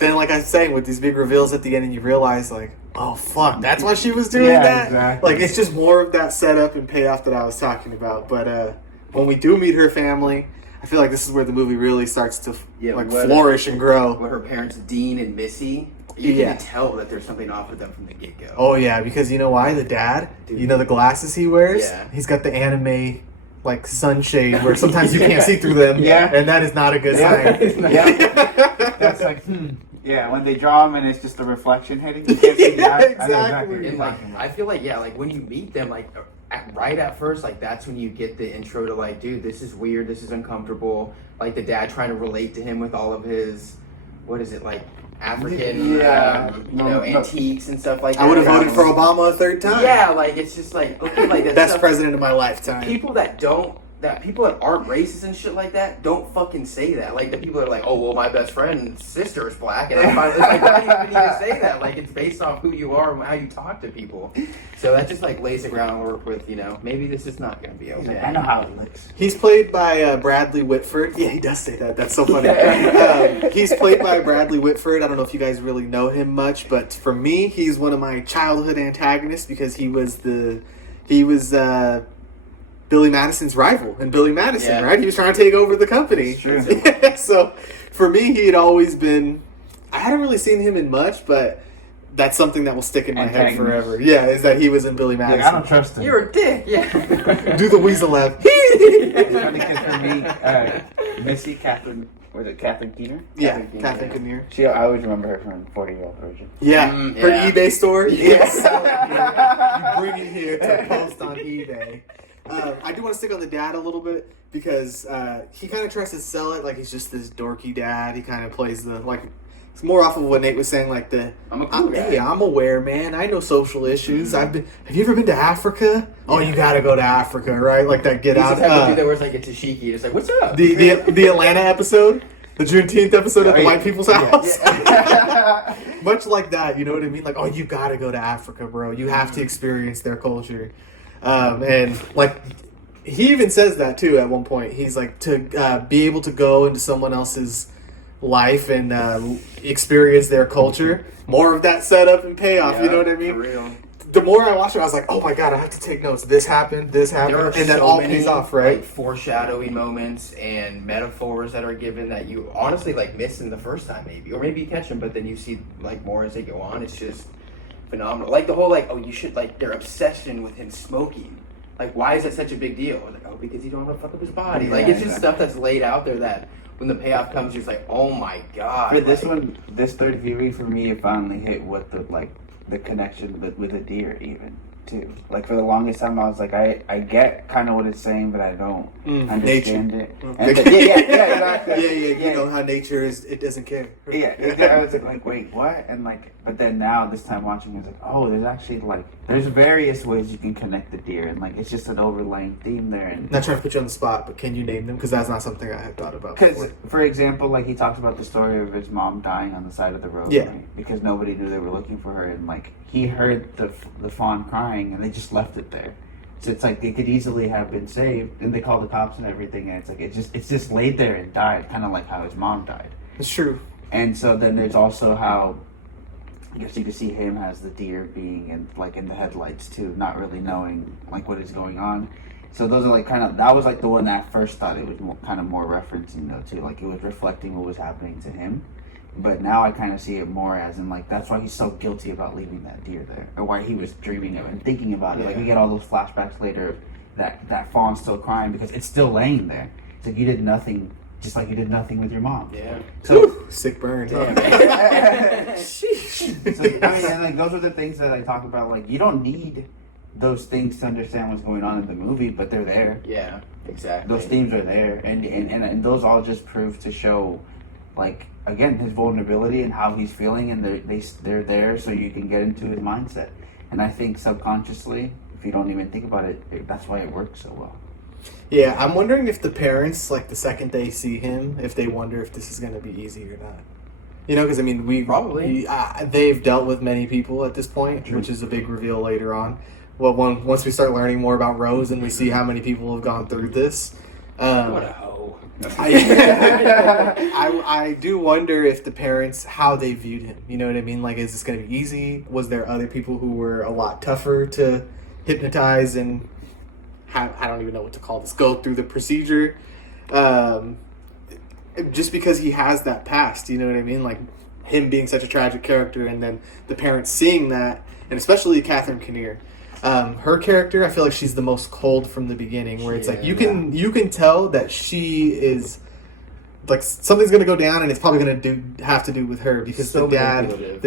then, like I was saying, with these big reveals at the end, and you realize, like, oh, fuck, that's why she was doing Yeah, that? exactly. Like, it's just more of that setup and payoff that I was talking about. But when we do meet her family, I feel like this is where the movie really starts to, flourish and grow. With her parents, Dean and Missy, you Yeah. can tell that there's something off with them from the get-go. Oh, yeah, because you know why? The dad, you know the glasses he wears? Yeah. He's got the anime, like, sunshade where sometimes you can't see through them. Yeah. And that is not a good sign. Yeah. That's like, yeah, when they draw him and it's just a reflection hitting. You can't see the Yeah, eyes. I know exactly. what And you're like, talking about. I feel like, yeah, like when you meet them, like right at first, like that's when you get the intro to like, dude, this is weird, this is uncomfortable. Like the dad trying to relate to him with all of his, what is it, like African, antiques and stuff like that. I would have voted for Obama a third time. Yeah, like it's just like, okay, like that best stuff, president of my lifetime. people that aren't racist and shit like that don't fucking say that. Like the people that are like, oh well, my best friend's sister is black, and it's like, why do you even need to say that? Like it's based off who you are and how you talk to people. So that just like lays the groundwork with, maybe this is not gonna be okay. I know how it looks. He's played by Bradley Whitford. Yeah, he does say that. That's so funny. He's played by Bradley Whitford. I don't know if you guys really know him much, but for me, he's one of my childhood antagonists because he was Billy Madison's rival in Billy Madison, right? He was trying to take over the company. It's true. So for me, he had always been. I hadn't really seen him in much, but that's something that will stick in my head forever. Yeah, is that he was in Billy Madison. I don't trust him. You're a dick. Yeah. Do the weasel laugh. Funny because for me, Missy Catherine, was it Catherine Keener? Yeah, Catherine Kinnear. I always remember her from 40-Year-Old Virgin. Yeah, her yeah. eBay store. Yes. You bring it here to post on eBay. I do want to stick on the dad a little bit because he kind of tries to sell it like he's just this dorky dad. He kind of plays it's more off of what Nate was saying, like I'm a cool guy. Hey, I'm aware, man. I know social issues. Have you ever been to Africa? Oh, you got to go to Africa, right? Like that Get He's Out. the type of dude that wears like a tashiki. It's like, what's up? The Atlanta episode, the Juneteenth episode at the white people's house. Yeah. Much like that, you know what I mean? Like, oh, you got to go to Africa, bro. You have to experience their culture. And like he even says that too at one point. He's like, to be able to go into someone else's life and experience their culture, more of that setup and payoff. You know what I mean? For real. The more I watched it, I was like, oh my god, I have to take notes. This happened, There are and then so all many, pays off, right? Like, foreshadowing moments and metaphors that are given that you honestly like miss in the first time, maybe, or maybe you catch them, but then you see like more as they go on. It's just phenomenal. Like the whole like, oh, you should like their obsession with him smoking. Like, why is that such a big deal? Like, oh, because you don't want to fuck up his body. Yeah, like, it's just stuff that's laid out there that when the payoff comes, you're just like, oh my god. For this one, this third viewing for me, it finally hit what the connection with the deer even too. Like for the longest time, I was like, I get kind of what it's saying, but I don't understand it. And Yeah, you know how nature is, it doesn't care. Yeah, I was like, wait, what? And like, but then now this time watching, I was like, oh, there's actually there's various ways you can connect the deer, and like it's just an overlaying theme there. And Not trying to put you on the spot, but can you name them? Because that's not something I had thought about because, before. for example, like he talks about the story of his mom dying on the side of the road, Yeah. right? Because nobody knew they were looking for her, and like he heard the fawn crying, and they just left it there. So it's like it could easily have been saved, and they called the cops and everything, and it's like it's just laid there and died, kind of like how his mom died. It's true. And so then there's also how I guess you can see him as the deer being in the headlights too, not really knowing like what is going on. So those are like that was like the one that I first thought it was kind of more referencing though too, like it was reflecting what was happening to him. But now I kind of see it more as in like that's why he's so guilty about leaving that deer there, or why he was dreaming of it and thinking about it. Like we get all those flashbacks later of that fawn still crying because it's still laying there. It's like you did nothing. Just like you did nothing with your mom. Yeah. So sick burn. Damn. Sheesh. So, I mean, and like those are the things that I talk about. Like you don't need those things to understand what's going on in the movie, but they're there. Yeah, exactly. Those themes are there, and those all just prove to show, like again, his vulnerability and how he's feeling, and they're there so you can get into his mindset. And I think subconsciously, if you don't even think about it, that's why it works so well. Yeah, I'm wondering if the parents, like the second they see him, if they wonder if this is going to be easy or not. You know, because I mean, they've dealt with many people at this point, which is a big reveal later on. Well, once we start learning more about Rose and we see how many people have gone through this. What a hoe. I do wonder if the parents, how they viewed him. You know what I mean? Like, is this going to be easy? Was there other people who were a lot tougher to hypnotize and I don't even know what to call this, go through the procedure? Just because he has that past, you know what I mean? Like, him being such a tragic character, and then the parents seeing that, and especially Catherine Kinnear. Her character, I feel like she's the most cold from the beginning, where it's like you can tell that she is like something's gonna go down, and it's probably gonna have to do with her because the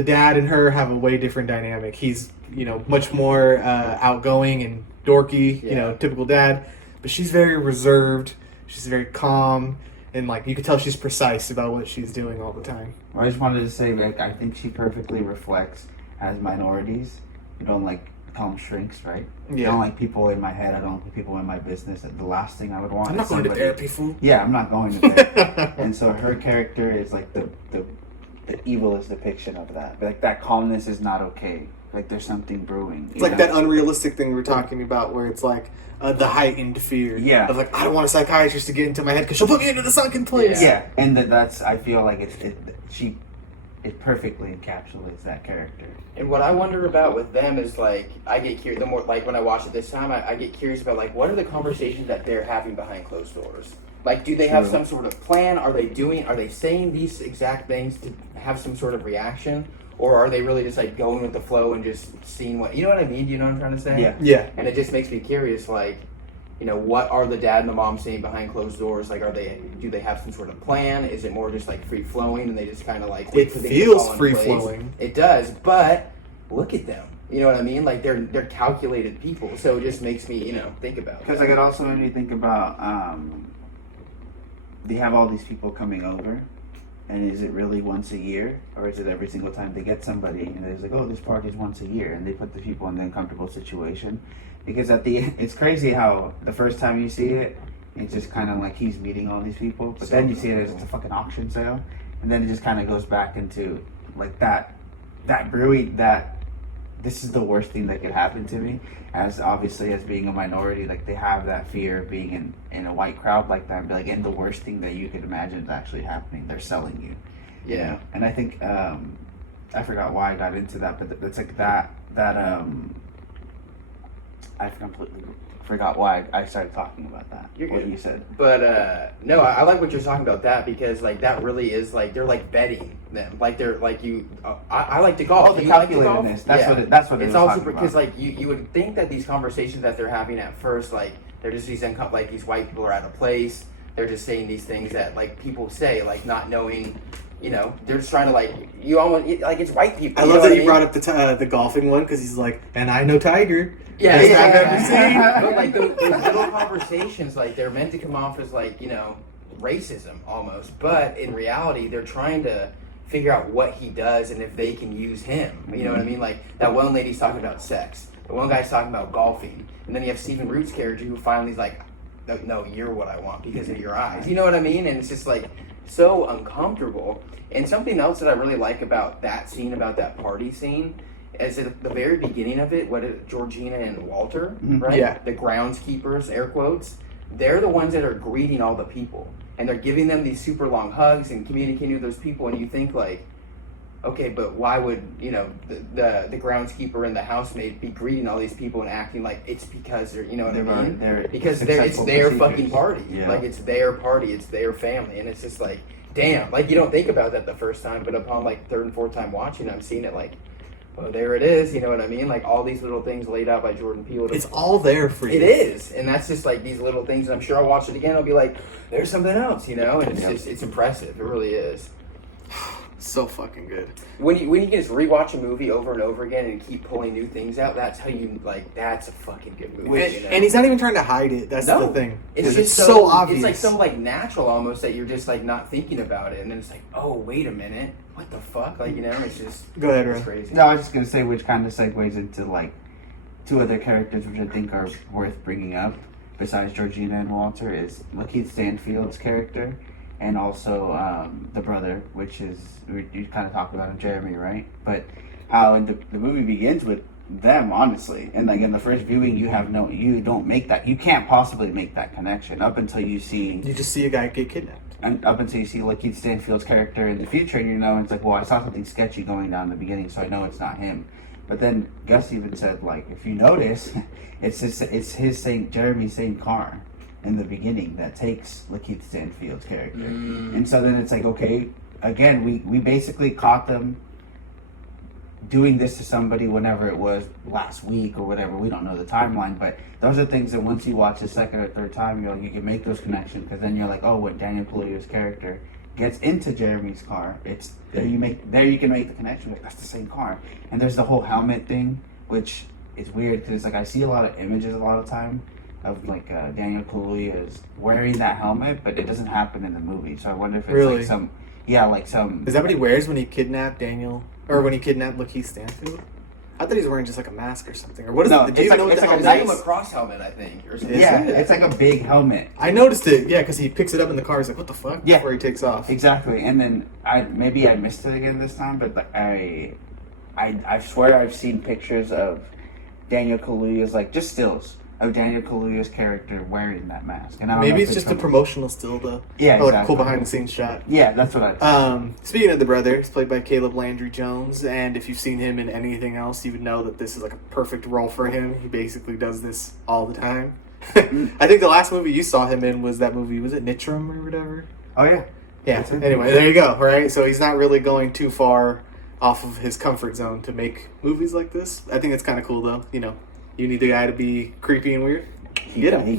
dad and her have a way different dynamic. He's much more outgoing and dorky, Yeah. typical dad. But she's very reserved. She's very calm, and like you could tell she's precise about what she's doing all the time. I just wanted to say, like, I think she perfectly reflects as minorities. You don't like call them shrinks, right? I Yeah. don't like people in my head. I don't like people in my business. The last thing I would want. I'm is not going to somebody- therapy, fool. Yeah, I'm not going to therapy. And so her character is like the evilest depiction of that. Like that calmness is not okay. Like there's something brewing. It's like that unrealistic thing we're talking about, where it's like the heightened fear. Yeah. Of like, I don't want a psychiatrist to get into my head because she'll put me into the sunken place. Yeah, and that's. I feel like it perfectly encapsulates that character. And what I wonder about with them is like I get curious. The more like when I watch it this time, I get curious about like what are the conversations that they're having behind closed doors. Like, do they have some sort of plan? Are they saying these exact things to have some sort of reaction? Or are they really just like going with the flow and just seeing what, you know what I mean? Do you know what I'm trying to say? Yeah. Yeah. And it just makes me curious, like, what are the dad and the mom saying behind closed doors? Like, do they have some sort of plan? Is it more just like free flowing and they just kind of like wait It for things to feels fall into free place? flowing. It does, but look at them. You know what I mean? Like they're calculated people. So it just makes me, think about Because that. like it also made me think about they have all these people coming over, and is it really once a year, or is it every single time they get somebody and it's like, oh, this party's once a year, and they put the people in the uncomfortable situation? Because at the end, it's crazy how the first time you see it, it's just kind of like he's meeting all these people, but then you see it as it's a fucking auction sale, and then it just kind of goes back into like that brewing that. This is the worst thing that could happen to me, as obviously as being a minority, like they have that fear of being in a white crowd like that, like, and the worst thing that you could imagine is actually happening. They're selling you. Yeah. And I think I forgot why I got into that, but it's like that I completely forgot why I started talking about that. You're what good. you said. But no, I like what you're talking about that because like that really is like they're like betting them. Like they're like you. I like to golf. Oh, the Do you like to golf? calculatedness. That's what it It's was also talking because about. like you would think that these conversations that they're having at first, like they're just these like these white people are out of place. They're just saying these things that like people say, like not knowing. They're just trying to like you almost like it's white people. I you love know that what you brought up the golfing one because he's like, and I know Tiger. Yeah, Best yeah, I've yeah. ever seen. But like those little conversations, like they're meant to come off as like racism almost, but in reality, they're trying to figure out what he does and if they can use him. You know what I mean? Like that one lady's talking about sex, the one guy's talking about golfing, and then you have Stephen Root's character who finally's like, "No, you're what I want because of your eyes." You know what I mean? And it's just like so uncomfortable. And something else that I really like about that scene, about that party scene, is at the very beginning of it, Georgina and Walter, right? Yeah. The groundskeepers, air quotes, they're the ones that are greeting all the people. And they're giving them these super long hugs and communicating with those people. And you think like, okay, but why would, the groundskeeper and the housemaid be greeting all these people and acting like it's because they're, you know what I mean? Because it's successful their procedures. fucking party. Yeah. Like it's their party, it's their family. And it's just like, damn, like you don't think about that the first time, but upon like third and fourth time watching, I'm seeing it like, oh, there it is. You know what I mean? Like all these little things laid out by Jordan Peele. It's all there for you. It is, and that's just like these little things. And I'm sure I'll watch it again. I'll be like, there's something else, And it's impressive. It really is. So fucking good. When you can just rewatch a movie over and over again and keep pulling new things out, that's how you like. That's a fucking good movie. And he's not even trying to hide it. That's the thing. It's 'Cause just so obvious. It's like so like natural almost that you're just like not thinking about it, and then it's like, oh wait a minute, what the fuck? Like it's just Go ahead, it's Ray. crazy. No, I was just gonna say, which kind of segues into like two other characters which I think are worth bringing up besides Georgina and Walter is Lakeith Stanfield's character, and also the brother, which is you kind of talked about him, Jeremy, right? But how the movie begins with them, honestly, and like in the first viewing, you can't possibly make that connection up until you see. You just see a guy get kidnapped. And up until you see Lakeith Stanfield's character in the future, and it's like, well, I saw something sketchy going down in the beginning, so I know it's not him. But then Gus even said, like, if you notice, it's Jeremy's same car in the beginning that takes Lakeith Stanfield's character. And so then it's like, okay, again, we basically caught them doing this to somebody whenever it was last week or whatever. We don't know the timeline, but those are things that once you watch the second or third time, you can make those connections, because then you're like, oh, when Daniel Kaluuya's character gets into Jeremy's car, you can make the connection. Like, that's the same car. And there's the whole helmet thing, which it's weird because like I see a lot of images a lot of time of like Daniel Kaluuya is wearing that helmet, but it doesn't happen in the movie. So I wonder if it's Really? like some, yeah, like some. Is that what he wears when he kidnapped Daniel, or when he kidnapped Lakeith Stanfield? I thought he was wearing just like a mask or something. Or what is No, it? Do you it's even know like- what it's the like a It's helmet like a is? lacrosse helmet, I think, or something. Yeah, it? it's like a big helmet. I noticed it. Yeah, because he picks it up in the car. He's like, "What the fuck?" Yeah. Before he takes off. Exactly, and then I missed it again this time, but like, I swear I've seen pictures of Daniel Kaluuya's like just stills of Daniel Kaluuya's character wearing that mask, and I don't know Maybe if it's just a some- promotional still, though. Yeah, Or like a exactly. cool behind the scenes shot. Yeah, that's what I. Speaking of the brother, he's played by Caleb Landry Jones, and if you've seen him in anything else, you would know that this is like a perfect role for him. He basically does this all the time. I think the last movie you saw him in was that movie, was it Nitram or whatever? Oh yeah, Yeah, anyway, there you go, right? So he's not really going too far off of his comfort zone to make movies like this. I think it's kind of cool, though. You know, you need the guy to be creepy and weird. You get him. He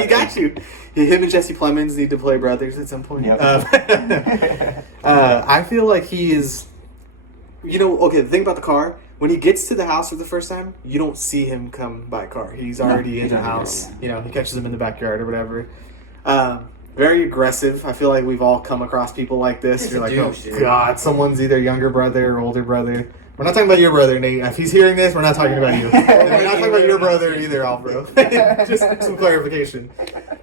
He got you. Him and Jesse Plemons need to play brothers at some point. Yep. I feel like he is. You know, okay. The thing about the car, when he gets to the house for the first time, you don't see him come by car. He's already in he's the already house. there, yeah. You know, he catches him in the backyard or whatever. Very aggressive. I feel like we've all come across people like this. He's You're a like, douche, oh dude. god, someone's either younger brother or older brother. We're not talking about your brother, Nate. If he's hearing this, we're not talking about you. We're not talking about your brother either, Alvaro. Just some clarification.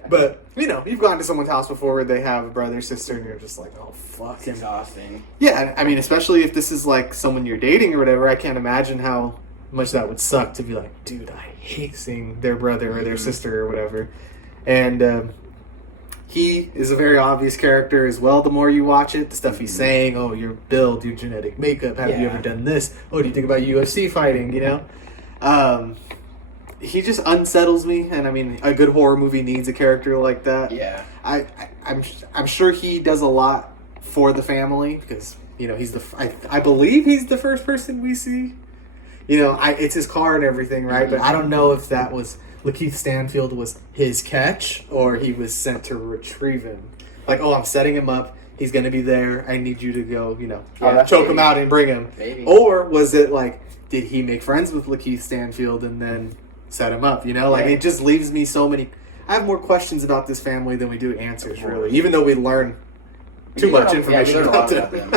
But, you know, you've gone to someone's house before where they have a brother, sister, and you're just like, oh, fuck. It's exhausting. Yeah, I mean, especially if this is like someone you're dating or whatever, I can't imagine how much that would suck to be like, dude, I hate seeing their brother or their sister or whatever. And he is a very obvious character as well the more you watch it. The stuff he's saying, oh, your build, your genetic makeup, have you Yeah. ever done this? Oh, do you think about UFC fighting, you know? He just unsettles me, and I mean, a good horror movie needs a character like that. Yeah. I'm sure he does a lot for the family because you know he's I believe he's the first person we see. You know, it's his car and everything, right? But I don't know if that was Lakeith Stanfield was his catch or he was sent to retrieve him. Like, oh, I'm setting him up. He's going to be there. I need you to go, you know, choke him out and bring him. Maybe. Or was it like, did he make friends with Lakeith Stanfield and then set him up? You know, like it just leaves me so many. I have more questions about this family than we do answers, really. Even though we learn too much information we learn a lot about about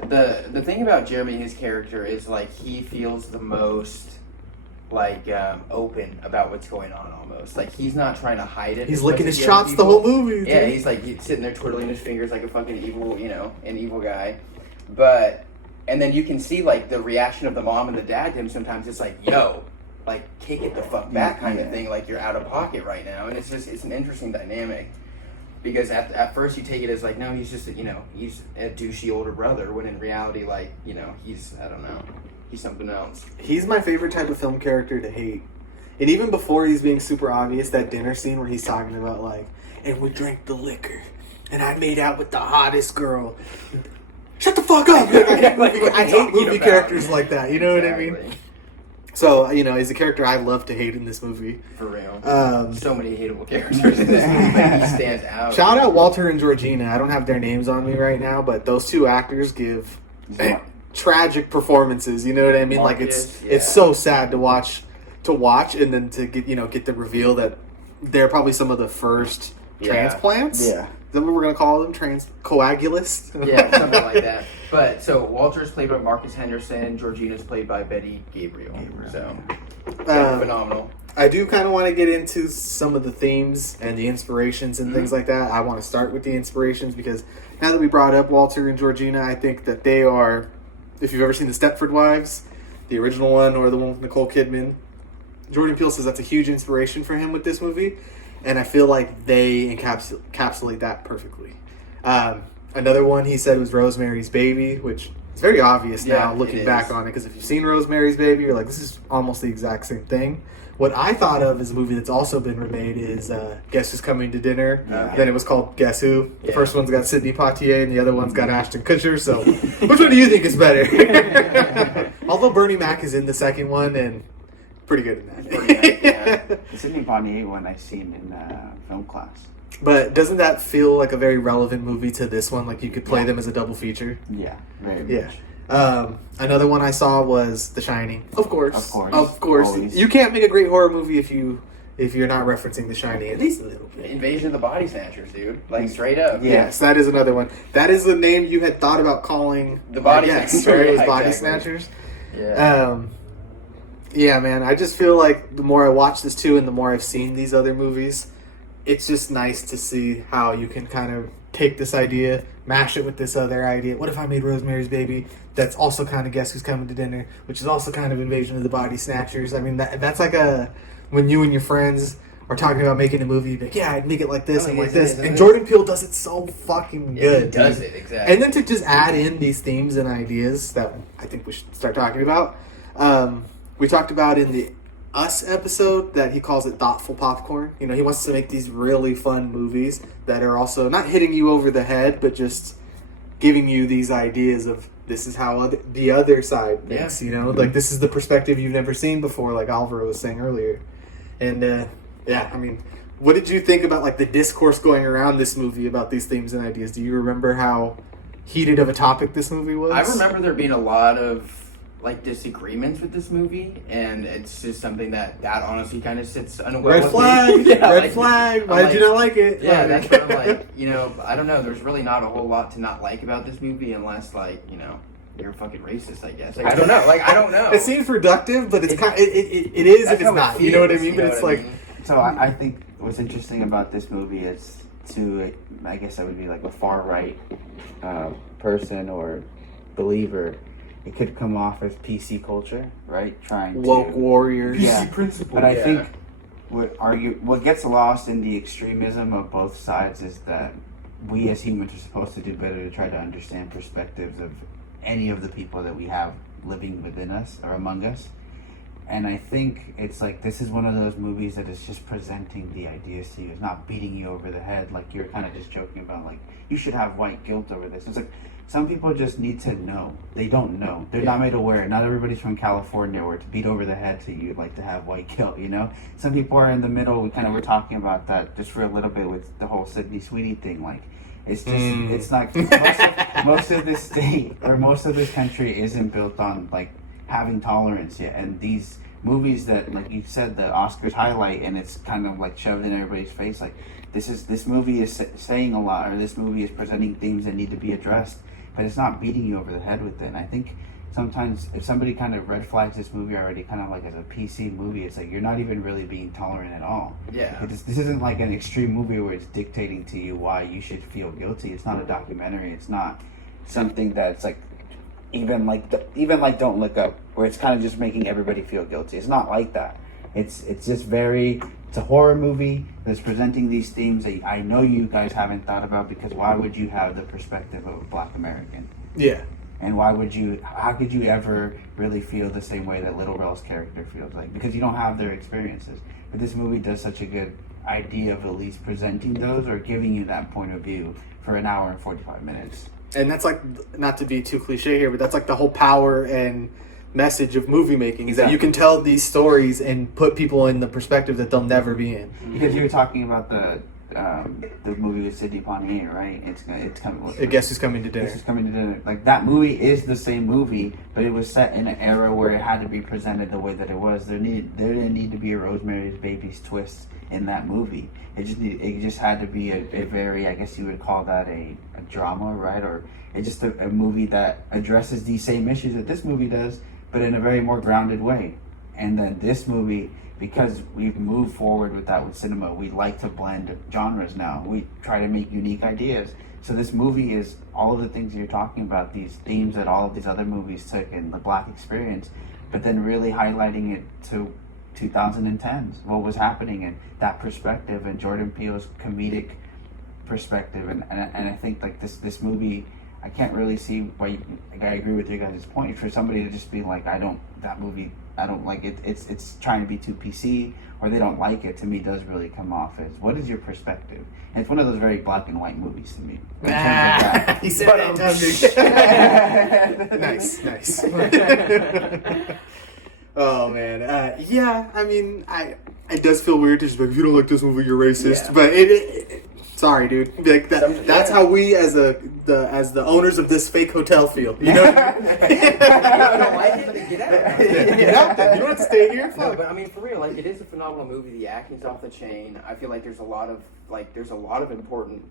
them. them. The thing about Jeremy, his character, is like he feels the most like open about what's going on. Almost like he's not trying to hide it. He's as much licking as his the other chops the people. whole movie. Yeah, dude. he's like sitting there twiddling his fingers like a fucking evil, you know, an evil guy. But and then you can see like the reaction of the mom and the dad to him. Sometimes it's like, yo, like kick it the fuck back kind of thing. Like you're out of pocket right now, and it's an interesting dynamic. Because at first you take it as like, no, he's just, you know, he's a douchey older brother, when in reality, like, you know, he's, I don't know, he's something else. He's my favorite type of film character to hate. And even before he's being super obvious, that dinner scene where he's talking about like, and we drank the liquor, and I made out with the hottest girl. Shut the fuck up! I hate movie characters like that, you know what I mean? So, you know, he's a character I love to hate in this movie. For real. Um, So many hateable characters in this movie, but he stands out. Shout out Walter and Georgina. I don't have their names on me right now, but those two actors give tragic performances. You know what I mean? Like it's so sad to watch, and then to get the reveal that they're probably some of the first transplants. Yeah. Is that what we're gonna call them? Coagulists? Yeah, something like that. But so Walter's played by Marcus Henderson, Georgina's played by Betty Gabriel. So phenomenal. I do kind of want to get into some of the themes and the inspirations and things like that. I want to start with the inspirations because now that we brought up Walter and Georgina, I think that they are, if you've ever seen The Stepford Wives, the original one or the one with Nicole Kidman, Jordan Peele says that's a huge inspiration for him with this movie, and I feel like they encapsulate that perfectly. Another one he said was Rosemary's Baby, which is very obvious now looking back on it, because if you've seen Rosemary's Baby, you're like, this is almost the exact same thing. What I thought of as a movie that's also been remade is Guess Who's Coming to Dinner. Then it was called Guess Who. The first one's got Sidney Poitier and the other one's got Ashton Kutcher. So which one do you think is better? Although Bernie Mac is in the second one and pretty good in that. The Sidney Poitier one I seen in film class. But doesn't that feel like a very relevant movie to this one? Like you could play them as a double feature? Yeah, very Yeah. much. Another one I saw was The Shining. Of course. Of course. Always. You can't make a great horror movie if you're not referencing The Shining at least a little bit. Invasion of the Body Snatchers, dude. Like, straight up. Yes, that is another one. That is the name you had thought about calling The Body Snatchers. Snatchers. Right? It was Yeah, Body exactly. Snatchers. Yeah. Yeah, man. I just feel like the more I watch this too, and the more I've seen these other movies, it's just nice to see how you can kind of take this idea, mash it with this other idea. What if I made Rosemary's Baby? That's also kind of Guess Who's Coming to Dinner, which is also kind of Invasion of the Body Snatchers. I mean, that's like when you and your friends are talking about making a movie, you'd be like, yeah, I'd make it like this and like this. And Jordan Peele does it so fucking good. He does it, exactly. And then to just add in these themes and ideas that I think we should start talking about. We talked about in the Us episode that he calls it thoughtful popcorn. You know, he wants to make these really fun movies that are also not hitting you over the head, but just giving you these ideas of this is how the other side thinks, you know? Like, this is the perspective you've never seen before, like Alvaro was saying earlier. And, yeah, I mean, what did you think about, like, the discourse going around this movie about these themes and ideas? Do you remember how heated of a topic this movie was? I remember there being a lot of like disagreements with this movie, and it's just something that honestly kind of sits unaware. Red flag. Yeah, red like, flag. Why did you not like it? Yeah, that's what I'm like. You know, I don't know. There's really not a whole lot to not like about this movie, unless like you're a fucking racist. I guess. Like, I don't know. Like I don't know. It seems productive, but it's kind. It is if it's not. You know what I mean? But it's like. So I think what's interesting about this movie is I guess I would be like a far right person or believer. It could come off as PC culture, right? Trying woke to warriors, yeah. PC principle. But I think what gets lost in the extremism of both sides is that we as humans are supposed to do better to try to understand perspectives of any of the people that we have living within us or among us. And I think it's like this is one of those movies that is just presenting the ideas to you. It's not beating you over the head like you're kind of just joking about like you should have white guilt over this. It's like some people just need to know. They don't know. They're not made aware. Not everybody's from California where it's beat over the head to you like to have white guilt, you know? Some people are in the middle. We kind of were talking about that just for a little bit with the whole Sydney Sweeney thing. Like it's just it's not most of this state or most of this country isn't built on like having tolerance yet, and these movies that, like you said, the Oscars highlight, and it's kind of like shoved in everybody's face. Like this movie is saying a lot, or this movie is presenting themes that need to be addressed, but it's not beating you over the head with it. And I think sometimes if somebody kind of red flags this movie already, kind of like as a PC movie, it's like you're not even really being tolerant at all. Yeah. This isn't like an extreme movie where it's dictating to you why you should feel guilty. It's not a documentary. It's not something that's like. Even like Don't Look Up, where it's kind of just making everybody feel guilty. It's not like that. It's just it's a horror movie that's presenting these themes that I know you guys haven't thought about, because why would you have the perspective of a Black American? Yeah. And how could you ever really feel the same way that Little Rel's character feels like? Because you don't have their experiences. But this movie does such a good idea of at least presenting those or giving you that point of view for an hour and 45 minutes. And that's like, not to be too cliche here, but that's like the whole power and message of movie making is that you can tell these stories and put people in the perspective that they'll never be in. Because you were talking about the movie with Sidney Poitier, right? It's coming. I Guess Who's Coming to Dinner. Guess Who's Coming to Dinner. Like that movie is the same movie, but it was set in an era where it had to be presented the way that it was. There didn't need to be a Rosemary's Baby's twist in that movie. It just had to be a very, I guess you would call that a drama, right? Or it's just a movie that addresses these same issues that this movie does, but in a very more grounded way. And then this movie, because we've moved forward with that with cinema, we like to blend genres now. We try to make unique ideas. So this movie is all of the things you're talking about, these themes that all of these other movies took in the Black experience, but then really highlighting it to 2010s, what was happening, and that perspective, and Jordan Peele's comedic perspective, and I think like this movie, I can't really see why. I agree with you guys' point. For somebody to just be like, I don't like it. It's trying to be too PC, or they don't like it. To me, does really come off as, what is your perspective? And it's one of those very black and white movies to me. In terms of that. He said it. Nice. Oh man, yeah. I mean, it does feel weird to just be like, if you don't like this movie, you're racist. Yeah. But Sorry, dude. Like that's how we as the owners of this fake hotel feel. You know what I mean? If you don't like it, then get out. Get out there. You don't have to stay here. No, Fuck. but I mean, for real, like it is a phenomenal movie. The acting's off the chain. I feel like there's a lot of important,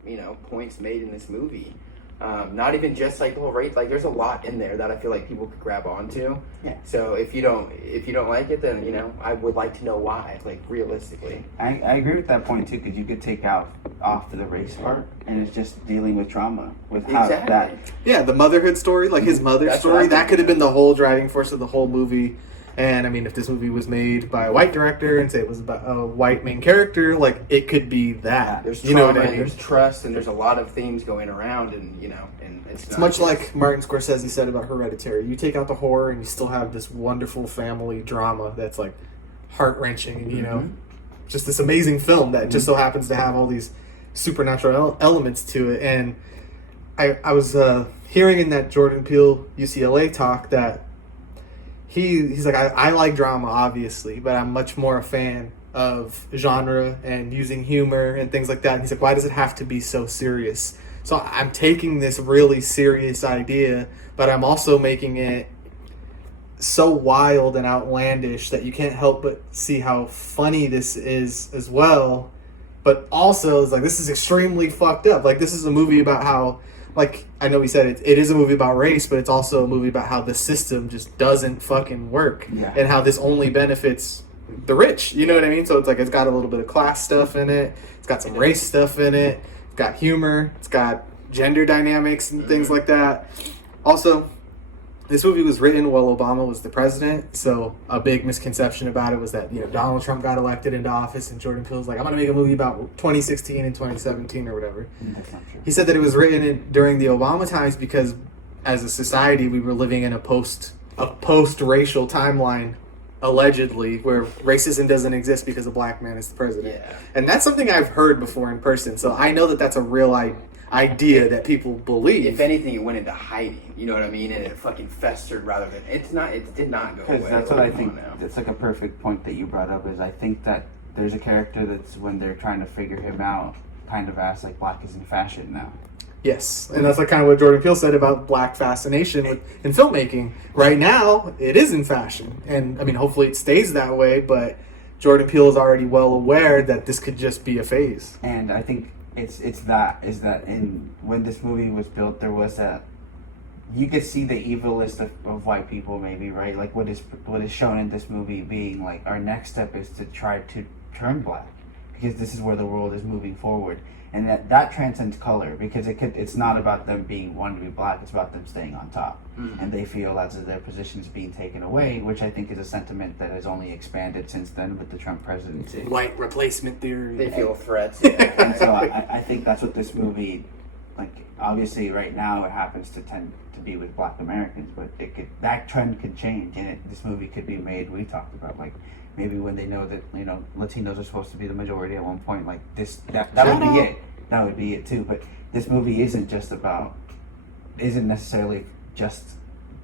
points made in this movie. Not even just like the whole race. Like there's a lot in there that I feel like people could grab onto. Yeah. So if you don't like it, then I would like to know why. Like realistically. I agree with that point too, because you could take off the race part, and it's just dealing with trauma, with how Exactly. Yeah, the motherhood story, like his mother's That's story, what I that think. could have been the whole driving force of the whole movie. And I mean, if this movie was made by a white director and say it was about a white main character, like it could be that. There's you trauma, know what I mean? there's trust, and there's a lot of themes going around, and and it's It's not much just- like Martin Scorsese said about Hereditary. You take out the horror, and you still have this wonderful family drama that's like heart wrenching, and just this amazing film that just so happens to have all these supernatural elements to it. And I was hearing in that Jordan Peele UCLA talk that he's like, I like drama obviously, but I'm much more a fan of genre and using humor and things like that. And he's like, why does it have to be so serious? So I'm taking this really serious idea, but I'm also making it so wild and outlandish that you can't help but see how funny this is as well. But also, it's like, this is extremely fucked up. Like, this is a movie about how, like, I know we said it is a movie about race, but it's also a movie about how the system just doesn't fucking work. Yeah. And how this only benefits the rich. You know what I mean? So it's like, it's got a little bit of class stuff in it. It's got some race stuff in it. It's got humor. It's got gender dynamics and things like that. Also, this movie was written while Obama was the president, so a big misconception about it was that Donald Trump got elected into office, and Jordan Peele was like, I'm going to make a movie about 2016 and 2017 or whatever. That's not true. He said that it was written during the Obama times because, as a society, we were living in a post-racial timeline, allegedly, where racism doesn't exist because a black man is the president. Yeah. And that's something I've heard before in person, so I know that that's a real idea that people believe. If anything, it went into hiding. You know what I mean? And it fucking festered rather than it did not go away. Because that's what I Come think. on now. That's like a perfect point that you brought up. Is I think that there's a character that's, when they're trying to figure him out, kind of asks like, black is in fashion now. Yes, and that's like kind of what Jordan Peele said about black fascination in filmmaking. Right now, it is in fashion, and I mean, hopefully it stays that way. But Jordan Peele is already well aware that this could just be a phase. And I think when this movie was built, there was you could see the evil list of white people, maybe, right? Like what is shown in this movie being like, our next step is to try to turn black, because this is where the world is moving forward. And that transcends color, because it's not about them wanting to be black, it's about them staying on top. And they feel as if their position is being taken away, which I think is a sentiment that has only expanded since then with the Trump presidency. White replacement theory. They feel threats. And so I think that's what this movie, like, obviously right now it happens to tend to be with black Americans, but that trend could change, and this movie could be made, we talked about, like, maybe when they know that, Latinos are supposed to be the majority at one point, like that would be it. That would be it too. But this movie isn't necessarily just,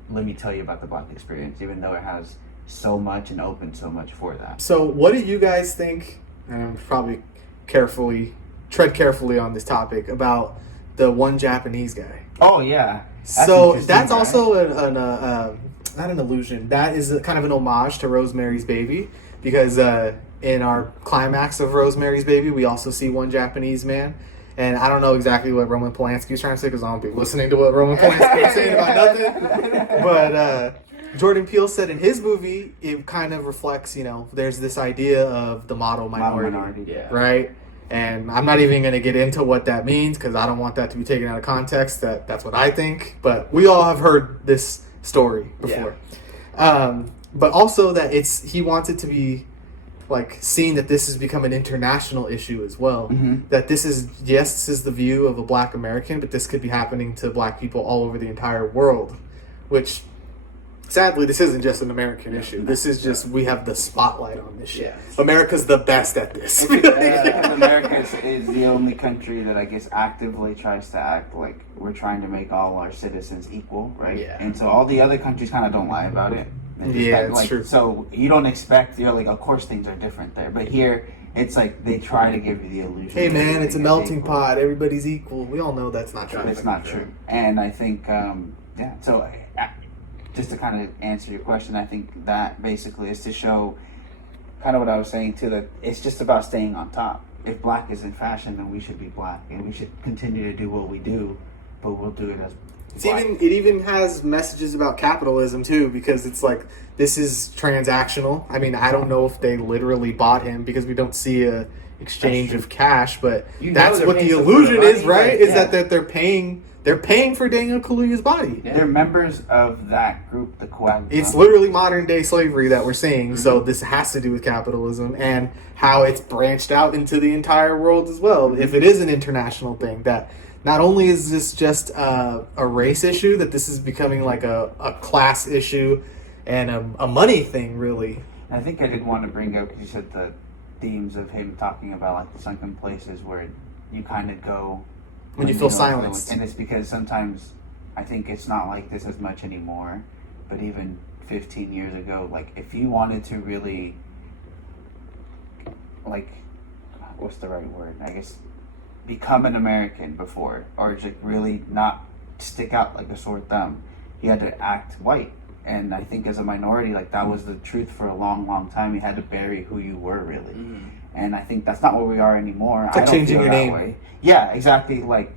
let me tell you about the black experience, even though it has so much and opens so much for that. So, what do you guys think? And I'm probably tread carefully on this topic about the one Japanese guy. Oh yeah. So interesting, that's right? also not an illusion. That is kind of an homage to Rosemary's Baby, because in our climax of Rosemary's Baby, we also see one Japanese man. And I don't know exactly what Roman Polanski was trying to say, because I don't be listening to what Roman Polanski was saying about nothing. But Jordan Peele said in his movie, it kind of reflects, there's this idea of the model minority. Yeah. Right? And I'm not even going to get into what that means, because I don't want that to be taken out of context. That's what I think. But we all have heard this story before. Yeah. But also that he wants it to be like seen that this has become an international issue as well. Mm-hmm. That this is the view of a black American, but this could be happening to black people all over the entire world, which sadly this isn't just an American issue. This is just, we have the spotlight on this shit. Yeah. America's the best at this. America is the only country that I guess actively tries to act like we're trying to make all our citizens equal, right? Yeah. And so all the other countries kind of don't lie about it. Yeah, it's true. So you don't expect, you're like, of course things are different there. But here, it's like they try to give you the illusion. Hey man, it's a melting equal. pot. Everybody's equal. We all know that's not true. It's not true. And I think, so just to kind of answer your question, I think that basically is to show kind of what I was saying too, that it's just about staying on top. If black is in fashion, then we should be black, and we should continue to do what we do, but we'll do it as black. It even has messages about capitalism too, because it's like, this is transactional. I mean, I don't know if they literally bought him because we don't see a exchange of cash, but that's what the illusion is, right? Is that they're paying for Daniel Kaluuya's body. Yeah. They're members of that group, the Coag. It's literally modern day slavery that we're seeing. So this has to do with capitalism and how it's branched out into the entire world as well. If it is an international thing, that not only is this just a race issue, that this is becoming like a class issue and a money thing, really. I think I did want to bring up, because you said the themes of him talking about like the sunken places where you kind of go when you feel silenced. And it's because sometimes I think it's not like this as much anymore, but even 15 years ago, like if you wanted to really, like, what's the right word? I guess become an American before, or just really not stick out like a sore thumb, you had to act white. And I think as a minority, like that was the truth for a long, long time. You had to bury who you were, really. And I think that's not where we are anymore. It's like changing your name. Way. Yeah, exactly. Like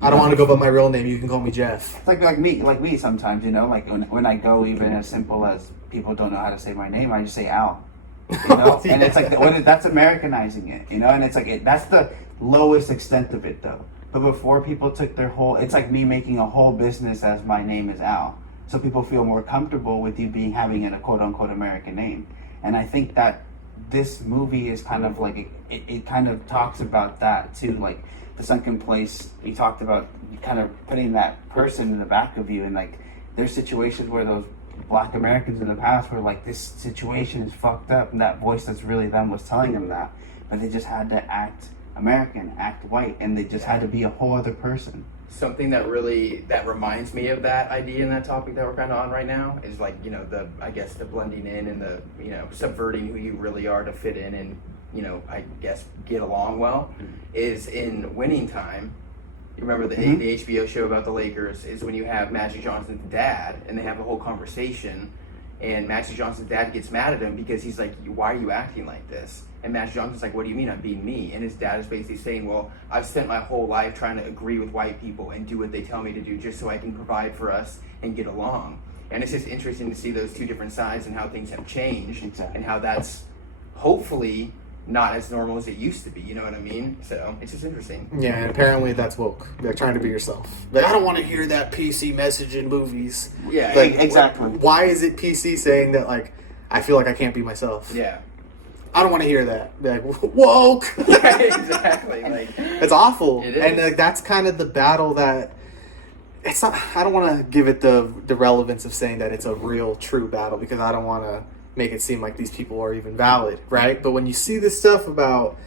I don't want to go by my real name. You can call me Jeff. It's like me sometimes. You know, like when I go even as simple as people don't know how to say my name, I just say Al. You know, and it's like that's Americanizing it. You know, and it's like that's the lowest extent of it, though. But before people took their whole, it's like me making a whole business as my name is Al. So people feel more comfortable with you having a quote unquote American name. And I think that this movie is kind of like, it kind of talks about that too. Like the sunken place, you talked about kind of putting that person in the back of you. And like there's situations where those black Americans in the past were like, this situation is fucked up. And that voice that's really them was telling them that. But they just had to act American, act white. And they just had to be a whole other person. Something that reminds me of that idea and that topic that we're kind of on right now is like, you know, the blending in and the, you know, subverting who you really are to fit in and, you know, I guess get along well, is in Winning Time. You remember the HBO show about the Lakers is when you have Magic Johnson's dad and they have a whole conversation and Magic Johnson's dad gets mad at him because he's like, why are you acting like this? And Magic Johnson's like, what do you mean I'm being me? And his dad is basically saying, well, I've spent my whole life trying to agree with white people and do what they tell me to do just so I can provide for us and get along. And it's just interesting to see those two different sides and how things have changed and how that's hopefully not as normal as it used to be, you know what I mean? So it's just interesting. Yeah, and apparently that's woke. They're trying to be yourself. Like, I don't want to hear that PC message in movies. Yeah, like, exactly. Why is it PC saying that, like, I feel like I can't be myself? Yeah. I don't want to hear that. Like, woke! Yeah, exactly. Like, it's awful. It is. And like, that's kind of the battle that... It's not... I don't want to give it the relevance of saying that it's a real, true battle, because I don't want to make it seem like these people are even valid, right? But when you see this stuff about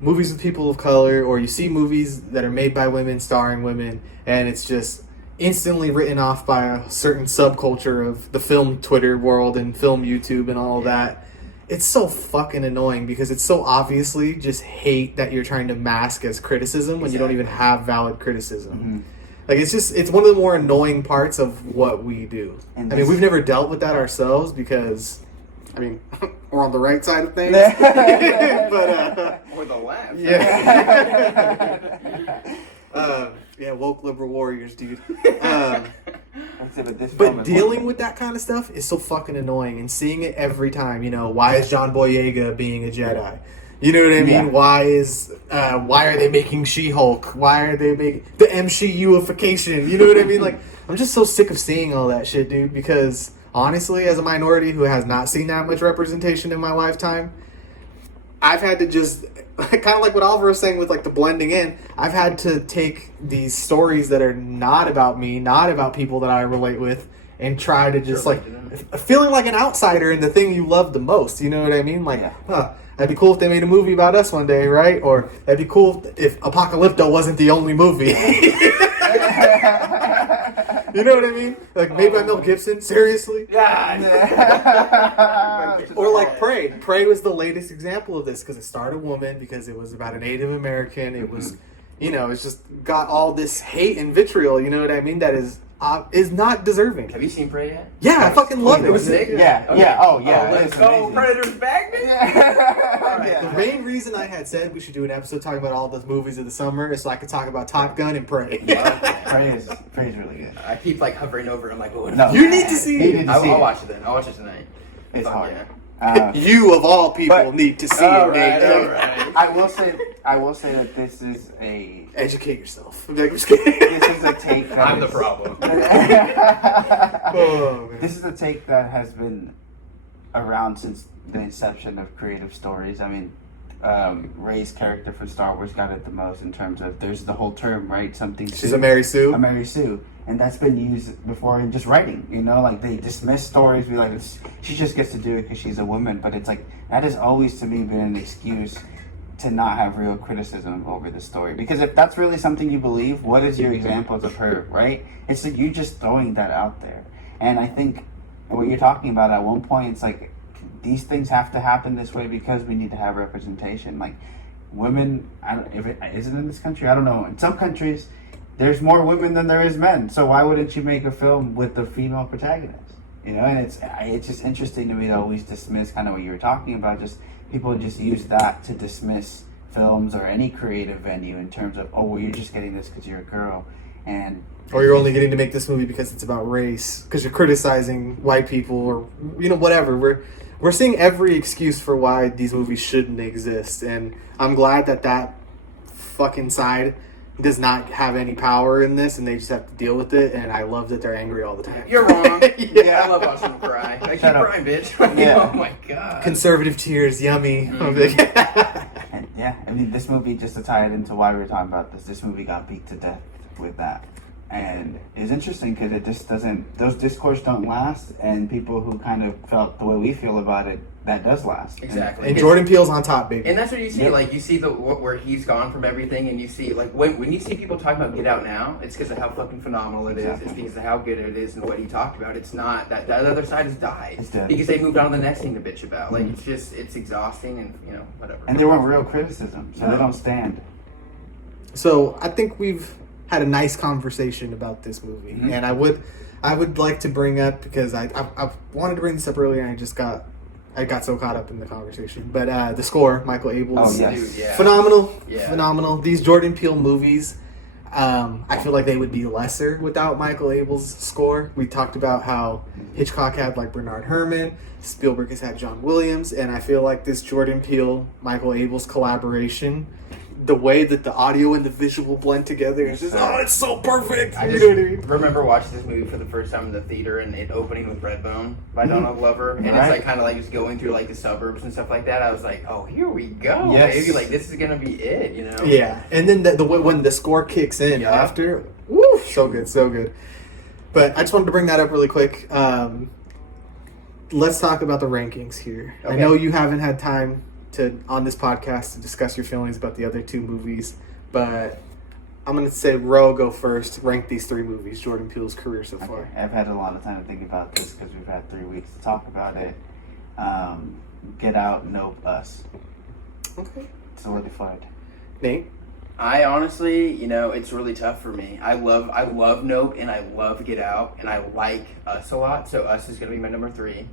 movies with people of color, or you see movies that are made by women, starring women, and it's just instantly written off by a certain subculture of the film Twitter world and film YouTube and all of that, it's so fucking annoying because it's so obviously just hate that you're trying to mask as criticism when you don't even have valid criticism. Like, it's one of the more annoying parts of what we do. And I mean, we've never dealt with that ourselves because, I mean, we're on the right side of things. But, or the left. Yeah. Yeah, woke liberal warriors, dude. But dealing with that kind of stuff is so fucking annoying, and seeing it every time. You know, why is John Boyega being a Jedi? You know what I mean? Yeah. Why are they making She-Hulk? Why are they making the MCU-ification? You know what I mean? Like, I'm just so sick of seeing all that shit, dude. Because honestly, as a minority who has not seen that much representation in my lifetime, I've had to just, kind of like what Oliver was saying with like the blending in, I've had to take these stories that are not about me, not about people that I relate with, and try to just like, feeling like an outsider in the thing you love the most, you know what I mean? Like, that'd be cool if they made a movie about us one day, right? Or that'd be cool if Apocalypto wasn't the only movie. You know what I mean? Like made by Mel Gibson. Seriously? Yeah. Or like Prey. Prey was the latest example of this because it starred a woman, because it was about a Native American. It was, it's just got all this hate and vitriol. You know what I mean? That is not deserving. Have you seen Prey yet? Yeah, I fucking love it. It was sick. Yeah. Okay. Yeah. Oh, yeah. Let's go. Predator's back, man. Yeah. The main reason I had said we should do an episode talking about all the movies of the summer is so I could talk about Top Gun and Prey. Prey is really good. I keep like hovering over. I'm like, oh, No. You need to see You it. need to see I'll it. watch it then. I'll watch it tonight. It's hard. Yeah. You of all people But- need to see All it. right, Nate. all right. I will say that this is a Educate yourself. I'm just kidding. this is a take that I'm the is- problem. Oh, man. This is a take that has been around since the inception of creative stories. I mean, Rey's character from Star Wars got it the most in terms of there's the whole term, right? Something She's a Mary Sue. A Mary Sue. And that's been used before in just writing, like they dismiss stories, be like, she just gets to do it because she's a woman. But it's like, that has always to me been an excuse to not have real criticism over the story. Because if that's really something you believe, what is your examples of her, right? It's like you just throwing that out there. And I think what you're talking about at one point, it's like, these things have to happen this way because we need to have representation. Like, women, if it isn't in this country, I don't know. In some countries, there's more women than there is men. So why wouldn't you make a film with the female protagonist? And it's just interesting to me to always dismiss kind of what you were talking about. Just people just use that to dismiss films or any creative venue in terms of, oh, well, you're just getting this because you're a girl. And Or you're only getting to make this movie because it's about race, because you're criticizing white people, or whatever. We're seeing every excuse for why these movies shouldn't exist, and I'm glad that fucking side does not have any power in this, and they just have to deal with it. And I love that they're angry all the time. You're wrong. Yeah. I love watching them cry. Like, keep Shut up. crying, bitch. Yeah. Oh my god. Conservative tears, yummy. I'm like, And yeah, I mean, this movie, just to tie it into why we were talking about this movie got beat to death with that. And it's interesting because it just doesn't, those discourse don't last, and people who kind of felt the way we feel about it, that does last. Exactly. and Jordan Peele's on top, baby. And that's what you see. Yep. Like, you see where he's gone from everything, and you see, like, when you see people talking about Get Out now, it's because of how fucking phenomenal it is. Exactly. It's because of how good it is and what he talked about. It's not that other side has died. It's dead. Because they moved on to the next thing to bitch about. Like, it's exhausting and, whatever. And there weren't real criticism, so they don't stand. So I think we've had a nice conversation about this movie, and I would like to bring up, because I wanted to bring this up earlier, and I got so caught up in the conversation. But the score, Michael Abels, Oh, yes. Dude, yeah. phenomenal. These Jordan Peele movies, I feel like they would be lesser without Michael Abels' score. We talked about how Hitchcock had like Bernard Herrmann, Spielberg has had John Williams, and I feel like this Jordan Peele Michael Abels collaboration, the way that the audio and the visual blend together is just, it's so perfect. I You just know what I mean? remember watching this movie for the first time in the theater, and it opening with Redbone by Donald Glover, and it's Right. like kind of like just going through like the suburbs and stuff like that. I was like, oh, here we go, Yes. baby! Like, this is gonna be it, Yeah, and then the way when the score kicks in Yeah. after, woo, so good, so good. But I just wanted to bring that up really quick. Let's talk about the rankings here. I Okay. know you haven't had time on this podcast to discuss your feelings about the other two movies, but I'm going to say Ro go first. Rank these three movies, Jordan Peele's career so far. Okay. I've had a lot of time to think about this because we've had 3 weeks to talk about it. Get Out, Nope, Us. Okay. Solidified. Nate? I honestly, it's really tough for me. I love Nope, and I love Get Out, and I like Us a lot. So Us is gonna be my number 3.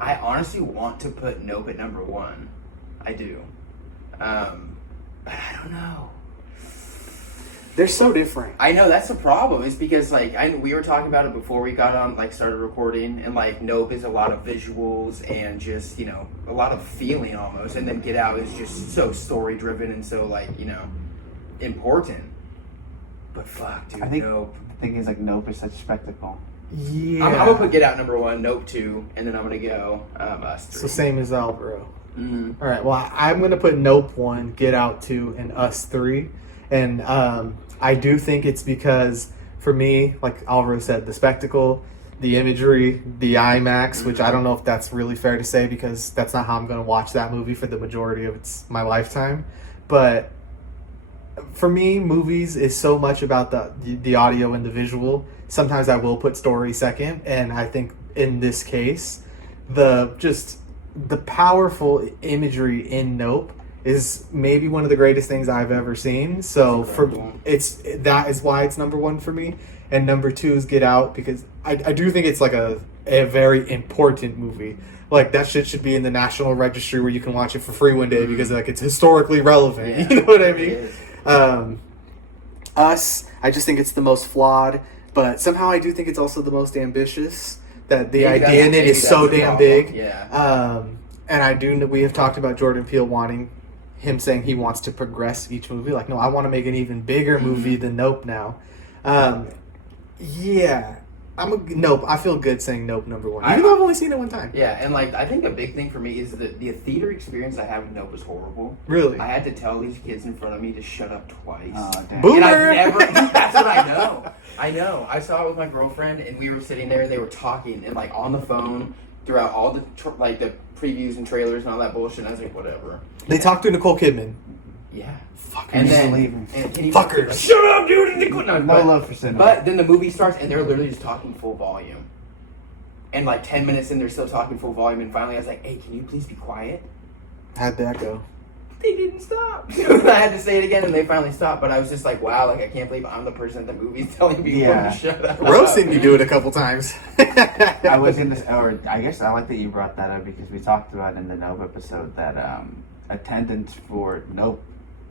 I honestly want to put Nope at number 1. I do. But I don't know. They're so different. I know that's the problem. It's because we were talking about it before we got on, started recording, and Nope is a lot of visuals and just a lot of feeling almost, and then Get Out is just so story driven and so important. But fuck, dude, I think Nope. the thing is, Nope is such a spectacle. Yeah. I'm gonna put Get Out number 1, Nope 2, and then I'm gonna go Us 3. So same as Alvaro. Mm-hmm. All right. Well, I'm going to put Nope 1, Get Out 2, and Us 3. And I do think it's because, for me, like Alvaro said, the spectacle, the imagery, the IMAX, which I don't know if that's really fair to say because that's not how I'm going to watch that movie for the majority of my lifetime. But for me, movies is so much about the audio and the visual. Sometimes I will put story second, and I think in this case, the powerful imagery in Nope is maybe one of the greatest things I've ever seen. So that is why it's number one for me, and number two is Get Out, because I do think it's like a very important movie. Like, that shit should be in the National Registry where you can watch it for free one day because like it's historically relevant. Yeah, you know what I mean? Us, I just think it's the most flawed, but somehow I do think it's also the most ambitious. That the idea in it is so damn big. Yeah. And I do know we have talked about Jordan Peele wanting him saying he wants to progress each movie. Like, no, I want to make an even bigger movie than Nope now. Yeah. Nope. I feel good saying Nope number one. Even though I've only seen it one time. Yeah, and like I think a big thing for me is that the theater experience I had with Nope was horrible. Really? I had to tell these kids in front of me to shut up twice. Boomer! And I've never. That's what I know. I know. I saw it with my girlfriend, and we were sitting there, and they were talking and like on the phone throughout all the the previews and trailers and all that bullshit. And I was like, whatever. They talked to Nicole Kidman. Yeah. Fuckers. And then Fuckers. Like, shut up, dude. No love for cinema. But then the movie starts, and they're literally just talking full volume. And like 10 minutes in, they're still talking full volume. And finally, I was like, "Hey, can you please be quiet?" How'd that go? They didn't stop. I had to say it again, and they finally stopped. But I was just like, "Wow! Like I can't believe I'm the person at the movie telling people to shut up." Rose seen me do it a couple times. I was in this, or I guess I like that you brought that up because we talked about in the Nope episode that attendance for Nope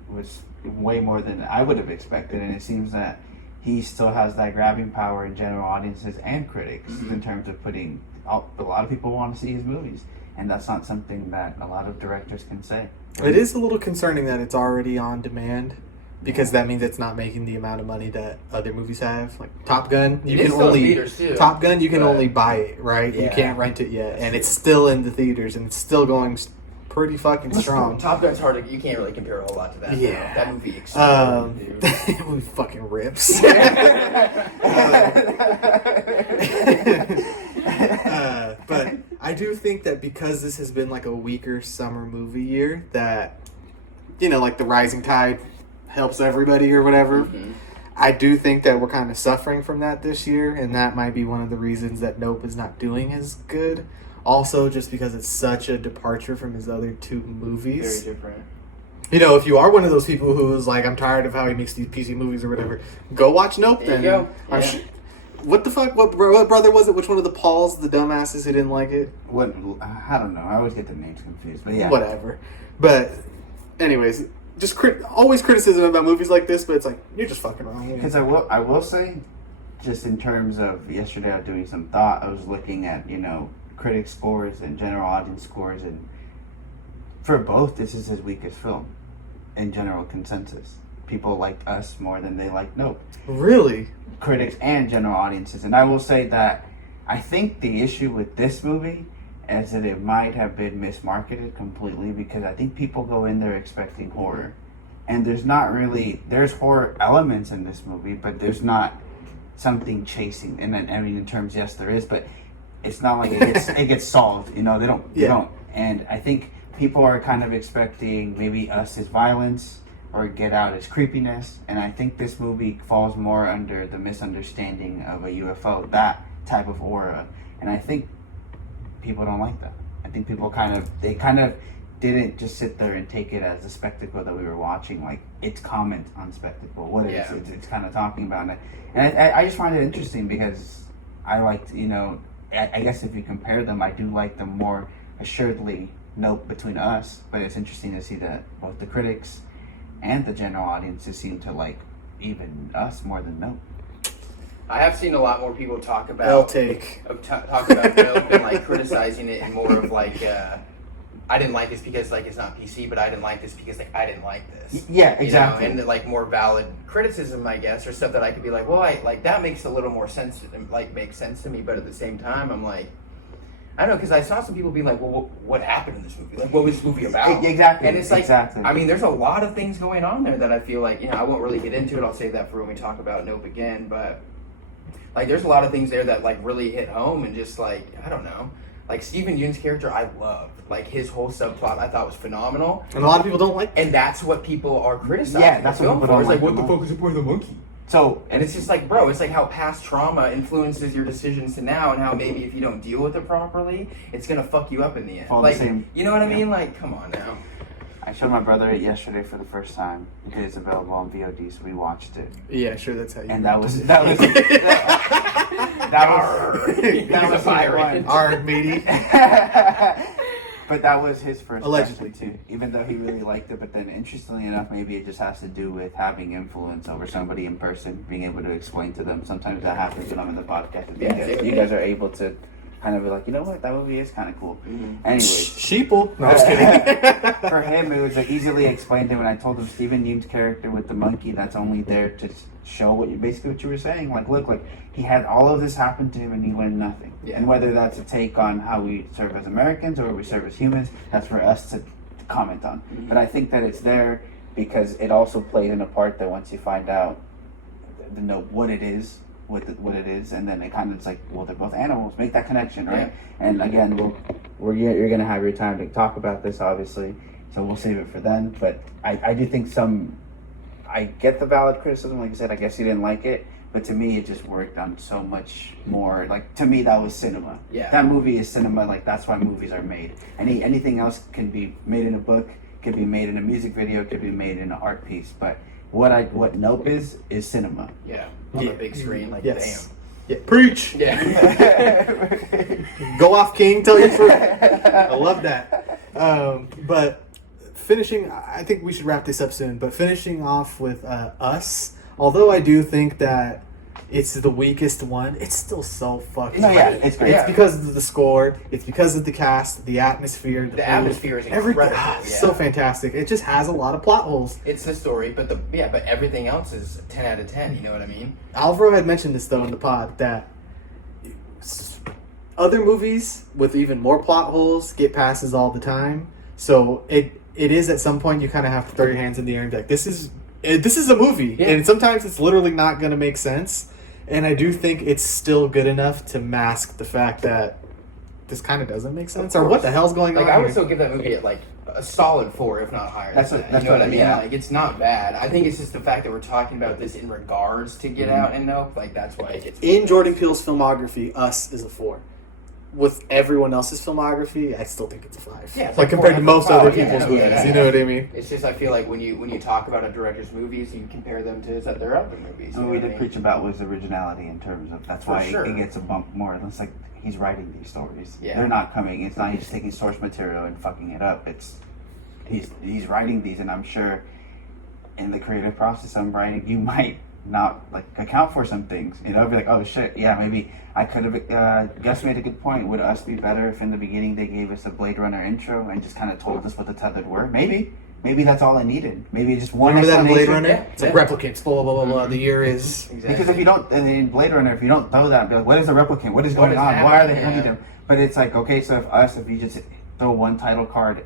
was way more than I would have expected, and it seems that he still has that grabbing power in general audiences and critics in terms of putting a lot of people want to see his movies, and that's not something that a lot of directors can say. It is a little concerning that it's already on demand, because that means it's not making the amount of money that other movies have. Like Top Gun, you can only buy it, right? Yeah. You can't rent it yet, and it's still in the theaters, and it's still going pretty fucking strong. Top Gun's hard to, you can't really compare a whole lot to that. Yeah. That movie exploded, That movie fucking rips. But I do think that because this has been like a weaker summer movie year, that, you know, like the rising tide helps everybody or whatever. I do think that we're kind of suffering from that this year, and that might be one of the reasons that Nope is not doing as good. Also, just because it's such a departure from his other two movies. Very different. You know, if you are one of those people who is like, I'm tired of how he makes these PC movies or whatever, go watch Nope then. There you go. What the fuck? What brother was it? Which one of the Pauls, the dumbasses who didn't like it? What? I don't know. I always get the names confused, but yeah. Whatever. But, anyways, just always criticism about movies like this, but it's like, you're just fucking wrong. Because I will say, just in terms of yesterday, I was doing some thought. I was looking at, you know, critic scores and general audience scores, and for both, this is his weakest film in general consensus. People liked Us more than they liked Nope. Really? Critics and general audiences. And I will say that I think the issue with this movie is that it might have been mismarketed completely, because I think people go in there expecting horror. And there's horror elements in this movie, but there's not something chasing. And I mean, in terms, yes, there is, but it's not like it gets solved. You know, they don't. And I think people are kind of expecting maybe Us as violence or Get Out as creepiness. And I think this movie falls more under the misunderstanding of a UFO, that type of aura. And I think people don't like that. I think people kind of didn't just sit there and take it as a spectacle that we were watching. Like, it's comment on spectacle. What it is, it's kind of talking about it. And I just find it interesting because I liked, you know, I guess if you compare them, I do like them more assuredly Nope between Us, but it's interesting to see that both the critics and the general audiences seem to like even Us more than Nope. I have seen a lot more people talk about I'll take. talk about Nope and like criticizing it, and more of like I didn't like this because like it's not PC, but I didn't like this because like I didn't like this. Yeah, exactly. You know? And like more valid criticism, I guess, or stuff that I could be like, well, I like that makes a little more sense, makes sense to me. But at the same time, I'm like, I don't know, because I saw some people being like, well, what happened in this movie? Like, what was this movie about? Exactly. And it's like, exactly. I mean, there's a lot of things going on there that I feel like, you know, I won't really get into it. I'll save that for when we talk about Nope again. But like, there's a lot of things there that like really hit home, and just like, I don't know. Like Stephen Yeun's character, I loved. Like his whole subplot, I thought was phenomenal. And a lot of people don't like. And that's what people are criticizing. Yeah, that's the what film people for. don't It's like, like what the the fuck is the point of the monkey? So, And it's just like, bro, it's like how past trauma influences your decisions to now, and how maybe if you don't deal with it properly, it's gonna fuck you up in the end. All the Like, same. you know what I mean? Like, come on now. I showed my brother it yesterday for the first time. It is available on VOD, so we watched it. Yeah, sure, that's how you. And that was that was a pirate. Our matey. But that was his first Allegedly. question, too. Even though he really liked it, but then interestingly enough, maybe it just has to do with having influence over somebody in person, being able to explain to them. Sometimes that happens when I'm in the podcast. And you guys are able to kind of be like, you know what, that movie is kind of cool. Anyways. Sheeple. No, I'm just kidding. For him, it was like easily explained to him, and I told him Stephen Yeun's character with the monkey, that's only there to show what you were saying. Like, look, like he had all of this happen to him and he learned nothing. Yeah. And whether that's a take on how we serve as Americans or we serve as humans, that's for us to comment on. But I think that it's there because it also plays in a part that once you find out what it is, what it is, and then it kind of is like, well, they're both animals. Make that connection, right? Yeah. And again, you're gonna have your time to talk about this, obviously. So we'll save it for then. But I do think I get the valid criticism. Like I said, I guess you didn't like it, but to me, it just worked on so much more. Like to me, that was cinema. Yeah. That movie is cinema. Like that's why movies are made. Anything else can be made in a book, could be made in a music video, could be made in an art piece. But what Nope is cinema. Yeah. On the big screen, like, Yes. Yeah, preach. damn. Yeah. Go off, King. Tell your truth. I love that. But finishing, I think we should wrap this up soon. But finishing off with Us, although I do think that it's the weakest one, it's still so fucking No, yeah, great. it's great. It's because of the score. It's because of the cast, the atmosphere. The food, atmosphere is everything. incredible, yeah. So fantastic. It just has a lot of plot holes. It's the story, but but everything else is 10 out of 10. You know what I mean? Alvaro had mentioned this though in the pod that other movies with even more plot holes get passes all the time. So it is at some point you kind of have to throw your hands in the air and be like, this is a movie, Yeah. and sometimes it's literally not going to make sense. And I do think it's still good enough to mask the fact that this kind of doesn't make sense, or what the hell's going on? Like, I would here? still give that movie like a solid 4, if not higher. That's than what- that. that's You know what what I I mean? mean. Like, it's not bad. I think it's just the fact that we're talking about this in regards to Get Out and Nope. Like, that's why it gets In Jordan Peele's filmography, Us is a 4. With everyone else's filmography, I still think it's a 5. Yeah, it's like like compared to 4.5. most other Yeah, people's yeah, movies. yeah. You know what I mean? It's just, I feel like when you talk about a director's movies, you compare them to their other movies. You What know we what I did mean? preach about was originality in terms of that's For why sure. it gets a bump more. It's like he's writing these stories. Yeah. They're not coming. It's not he's taking source material and fucking it up. It's he's writing these, and I'm sure in the creative process I'm writing, you might not like account for some things. You know, be like, oh shit, yeah, maybe I could have. Gus made a good point. Would Us be better if in the beginning they gave us a Blade Runner intro and just kind of told us what the tethered were? Maybe that's all I needed. Maybe just one. Remember that in Blade explanation. Runner? Yeah, It's like yeah. replicants, blah, blah, blah, blah, blah. The year is... Exactly. Because if you don't, and in Blade Runner, if you don't know that, be like, what is a replicant? What is What going is on? Why are they happening? hunting Yeah. them? But it's like, okay, so if you just throw one title card,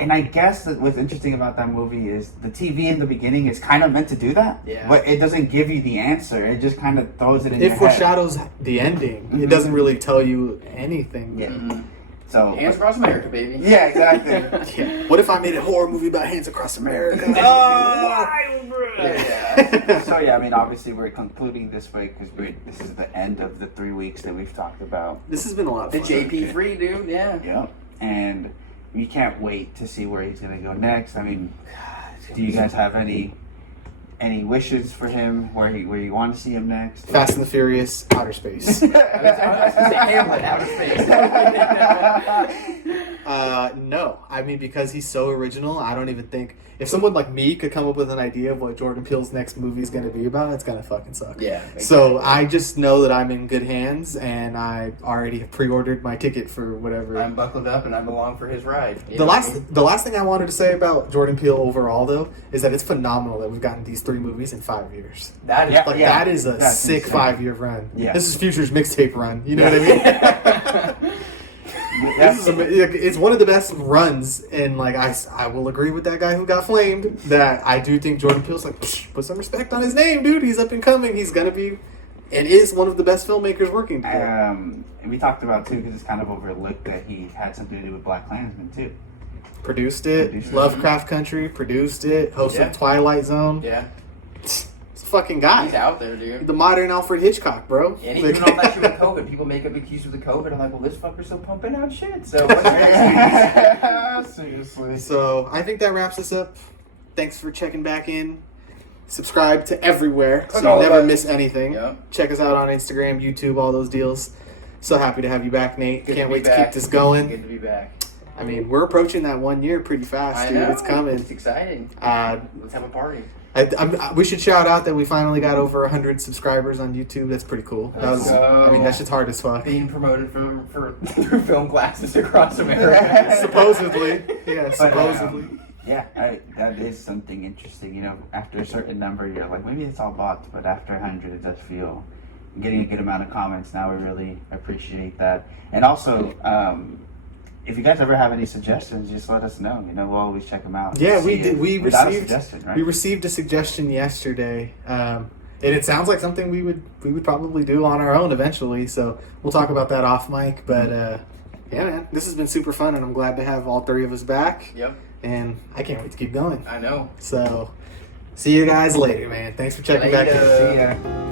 and I guess that what's interesting about that movie is the TV in the beginning is kind of meant to do that, Yeah. but it doesn't give you the answer. It just kind of throws it in It your head. foreshadows the ending. It doesn't really tell you anything. Yeah. So Hands across America, baby. yeah, exactly. Yeah. What if I made a horror movie about hands across America? Yeah. So yeah, I mean, obviously we're concluding this way because this is the end of the 3 weeks that we've talked about. This has been a lot of The fun. JP3, dude. Yeah. Yeah, and you can't wait to see where he's gonna go next. I mean, do you guys have any wishes for him? Where you want to see him next? Fast and the Furious, outer space. I was gonna say Hamlet, outer space. No. I mean, because he's so original, I don't even think... If someone like me could come up with an idea of what Jordan Peele's next movie is going to be about, it's going to fucking suck. Yeah. So I just know that I'm in good hands, and I already have pre-ordered my ticket for whatever. I'm buckled up and I'm along for his ride. You The know what I mean? last thing I wanted to say about Jordan Peele overall, though, is that it's phenomenal that we've gotten these 3 movies in 5 years. That is Yeah. Like, that is a That's sick insane. 5-year run. Yeah. This is Future's mixtape run. You know what I mean? This is it's one of the best runs, and like I will agree with that guy who got flamed that I do think Jordan Peele's like, put some respect on his name, dude. He's up and coming. He's and is one of the best filmmakers working today. And we talked about too, because it's kind of overlooked, that he had something to do with Black Klansman too. Produced it. Lovecraft Country produced it. Hosted Twilight Zone. Yeah. It's a fucking guy. He's out there, dude. The modern Alfred Hitchcock, bro. And even all that shit with COVID, people make up excuses with the COVID. I'm like, well, this fucker's still pumping out shit. So what's your excuse? Seriously. So I think that wraps us up. Thanks for checking back in. Subscribe to everywhere so all you never buttons. miss anything. Yep. Check us out on Instagram, YouTube, all those deals. So happy to have you back, Nate. Good Can't to be wait to back. keep this going. Good to be back. I mean, we're approaching that 1 year pretty fast, I dude. know. It's coming. It's exciting. Uh, Let's have a party. we should shout out that we finally got over 100 subscribers on YouTube. That's pretty cool. Let's go. I mean, that shit's hard as fuck. Being promoted for through film classes across America. Supposedly. Yeah, supposedly. Yeah, that is something interesting. You know, after a certain number, you're like, maybe it's all bots, but after 100, it does feel, getting a good amount of comments now, we really appreciate that. And also, if you guys ever have any suggestions, just let us know. You know, we'll always check them out. Yeah, See we did. if- We without a received suggestion, right? we received a suggestion yesterday, and it sounds like something we would probably do on our own eventually. So we'll talk about that off mic. But yeah, man, this has been super fun, and I'm glad to have all three of us back. Yep. And I can't wait to keep going. I know. So see you guys later, man. Thanks for checking back in. Later. See ya.